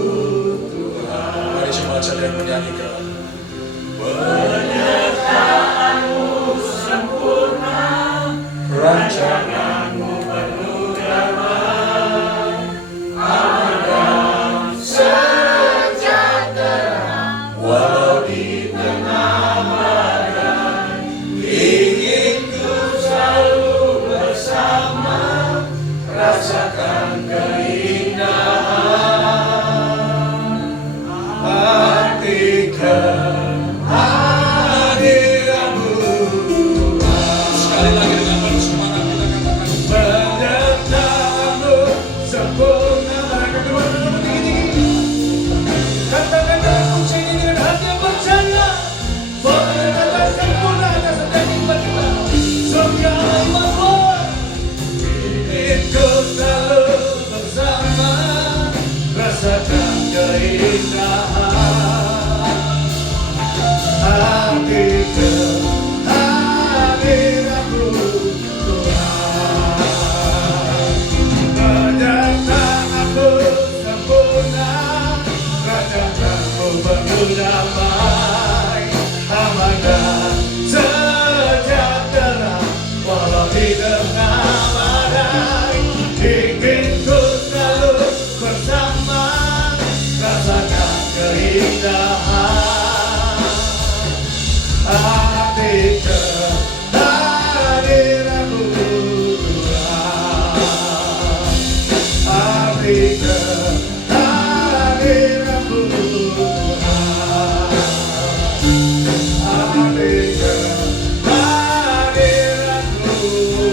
Tuhan. Mari jemaat sekalian menyanyikan. Penyertaanmu sempurna, rancanganmu penuh damai, aman dan sejahtera walau di tengah badai.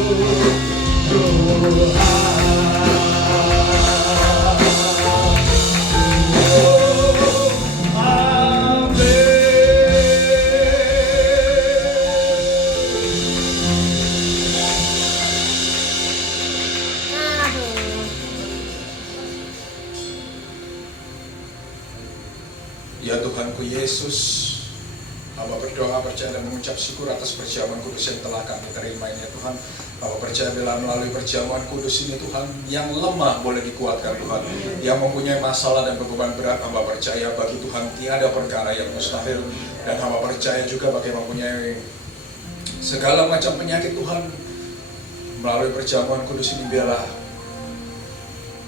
Ya Tuhanku Yesus, hamba berdoa, percaya dan mengucap syukur atas perjamuan kudus yang telah kami terima ini ya Tuhan. Hamba percaya bila melalui perjamuan kudus ini Tuhan, yang lemah boleh dikuatkan Tuhan, yang mempunyai masalah dan beban berat, hamba percaya bagi Tuhan tiada perkara yang mustahil. Dan hamba percaya juga bagi yang mempunyai segala macam penyakit Tuhan, melalui perjamuan kudus ini biarlah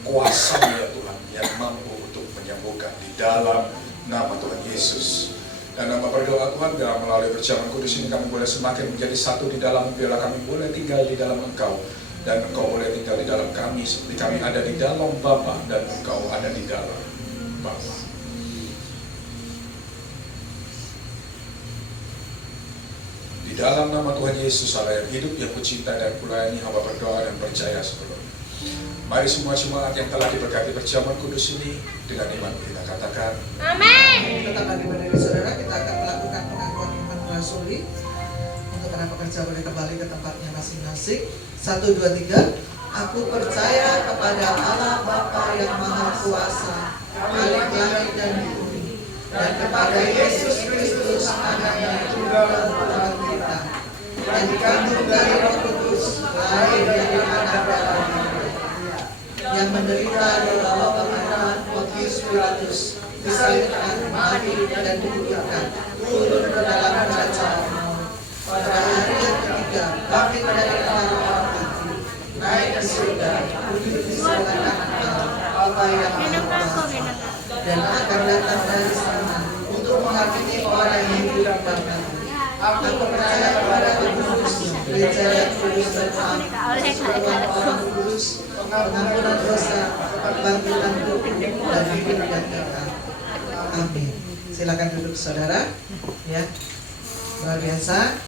kuasa ya Tuhan yang mampu untuk menyembuhkan di dalam nama Tuhan Yesus. Dan nama berdoa Tuhan, biarlah melalui perjamuan kudus ini kami boleh semakin menjadi satu di dalam, biarlah kami boleh tinggal di dalam Engkau dan Engkau boleh tinggal di dalam kami, seperti kami ada di dalam Bapa dan Engkau ada di dalam Bapa. Di dalam nama Tuhan Yesus Allah yang hidup, yang kucinta dan kulayani, hamba berdoa dan percaya sebelumnya. Mari semua jemaat yang telah diberkati perjamuan kudus ini, dengan iman kita katakan Amin. Tetap lagi berdiri saudara, kita akan melakukan pengakuan iman rasuli. Untuk para pekerja boleh kembali ke tempatnya masing-masing. 1, 2, 3. Aku percaya kepada Allah Bapa yang Maha Kuasa, Khalik langit dan bumi, dan kepada Yesus Kristus Anaknya Tunggal Tuhan kita, yang dikandung dari Roh Kudus, lahir dari anak darah, yang menderita di bawah pemerintahan Pontius Pilatus, disalibkan, mati dan dikuburkan, turun ke dalam kerajaan maut. Pada hari yang ketiga, bangkit dari antara orang mati, naik ke surga, duduk di sebelah kanan Allah, Bapa yang Maha Kuasa, dan akan datang dari sana untuk menghakimi orang yang hidup dan mati. Aku percaya kepada Kudus, gereja yang kudus dan am, persekutuan orang kudus, pengampunan dosa, kebangkitan tubuh, dan hidup yang kekal. Amin. Silakan duduk saudara, ya. Luar biasa.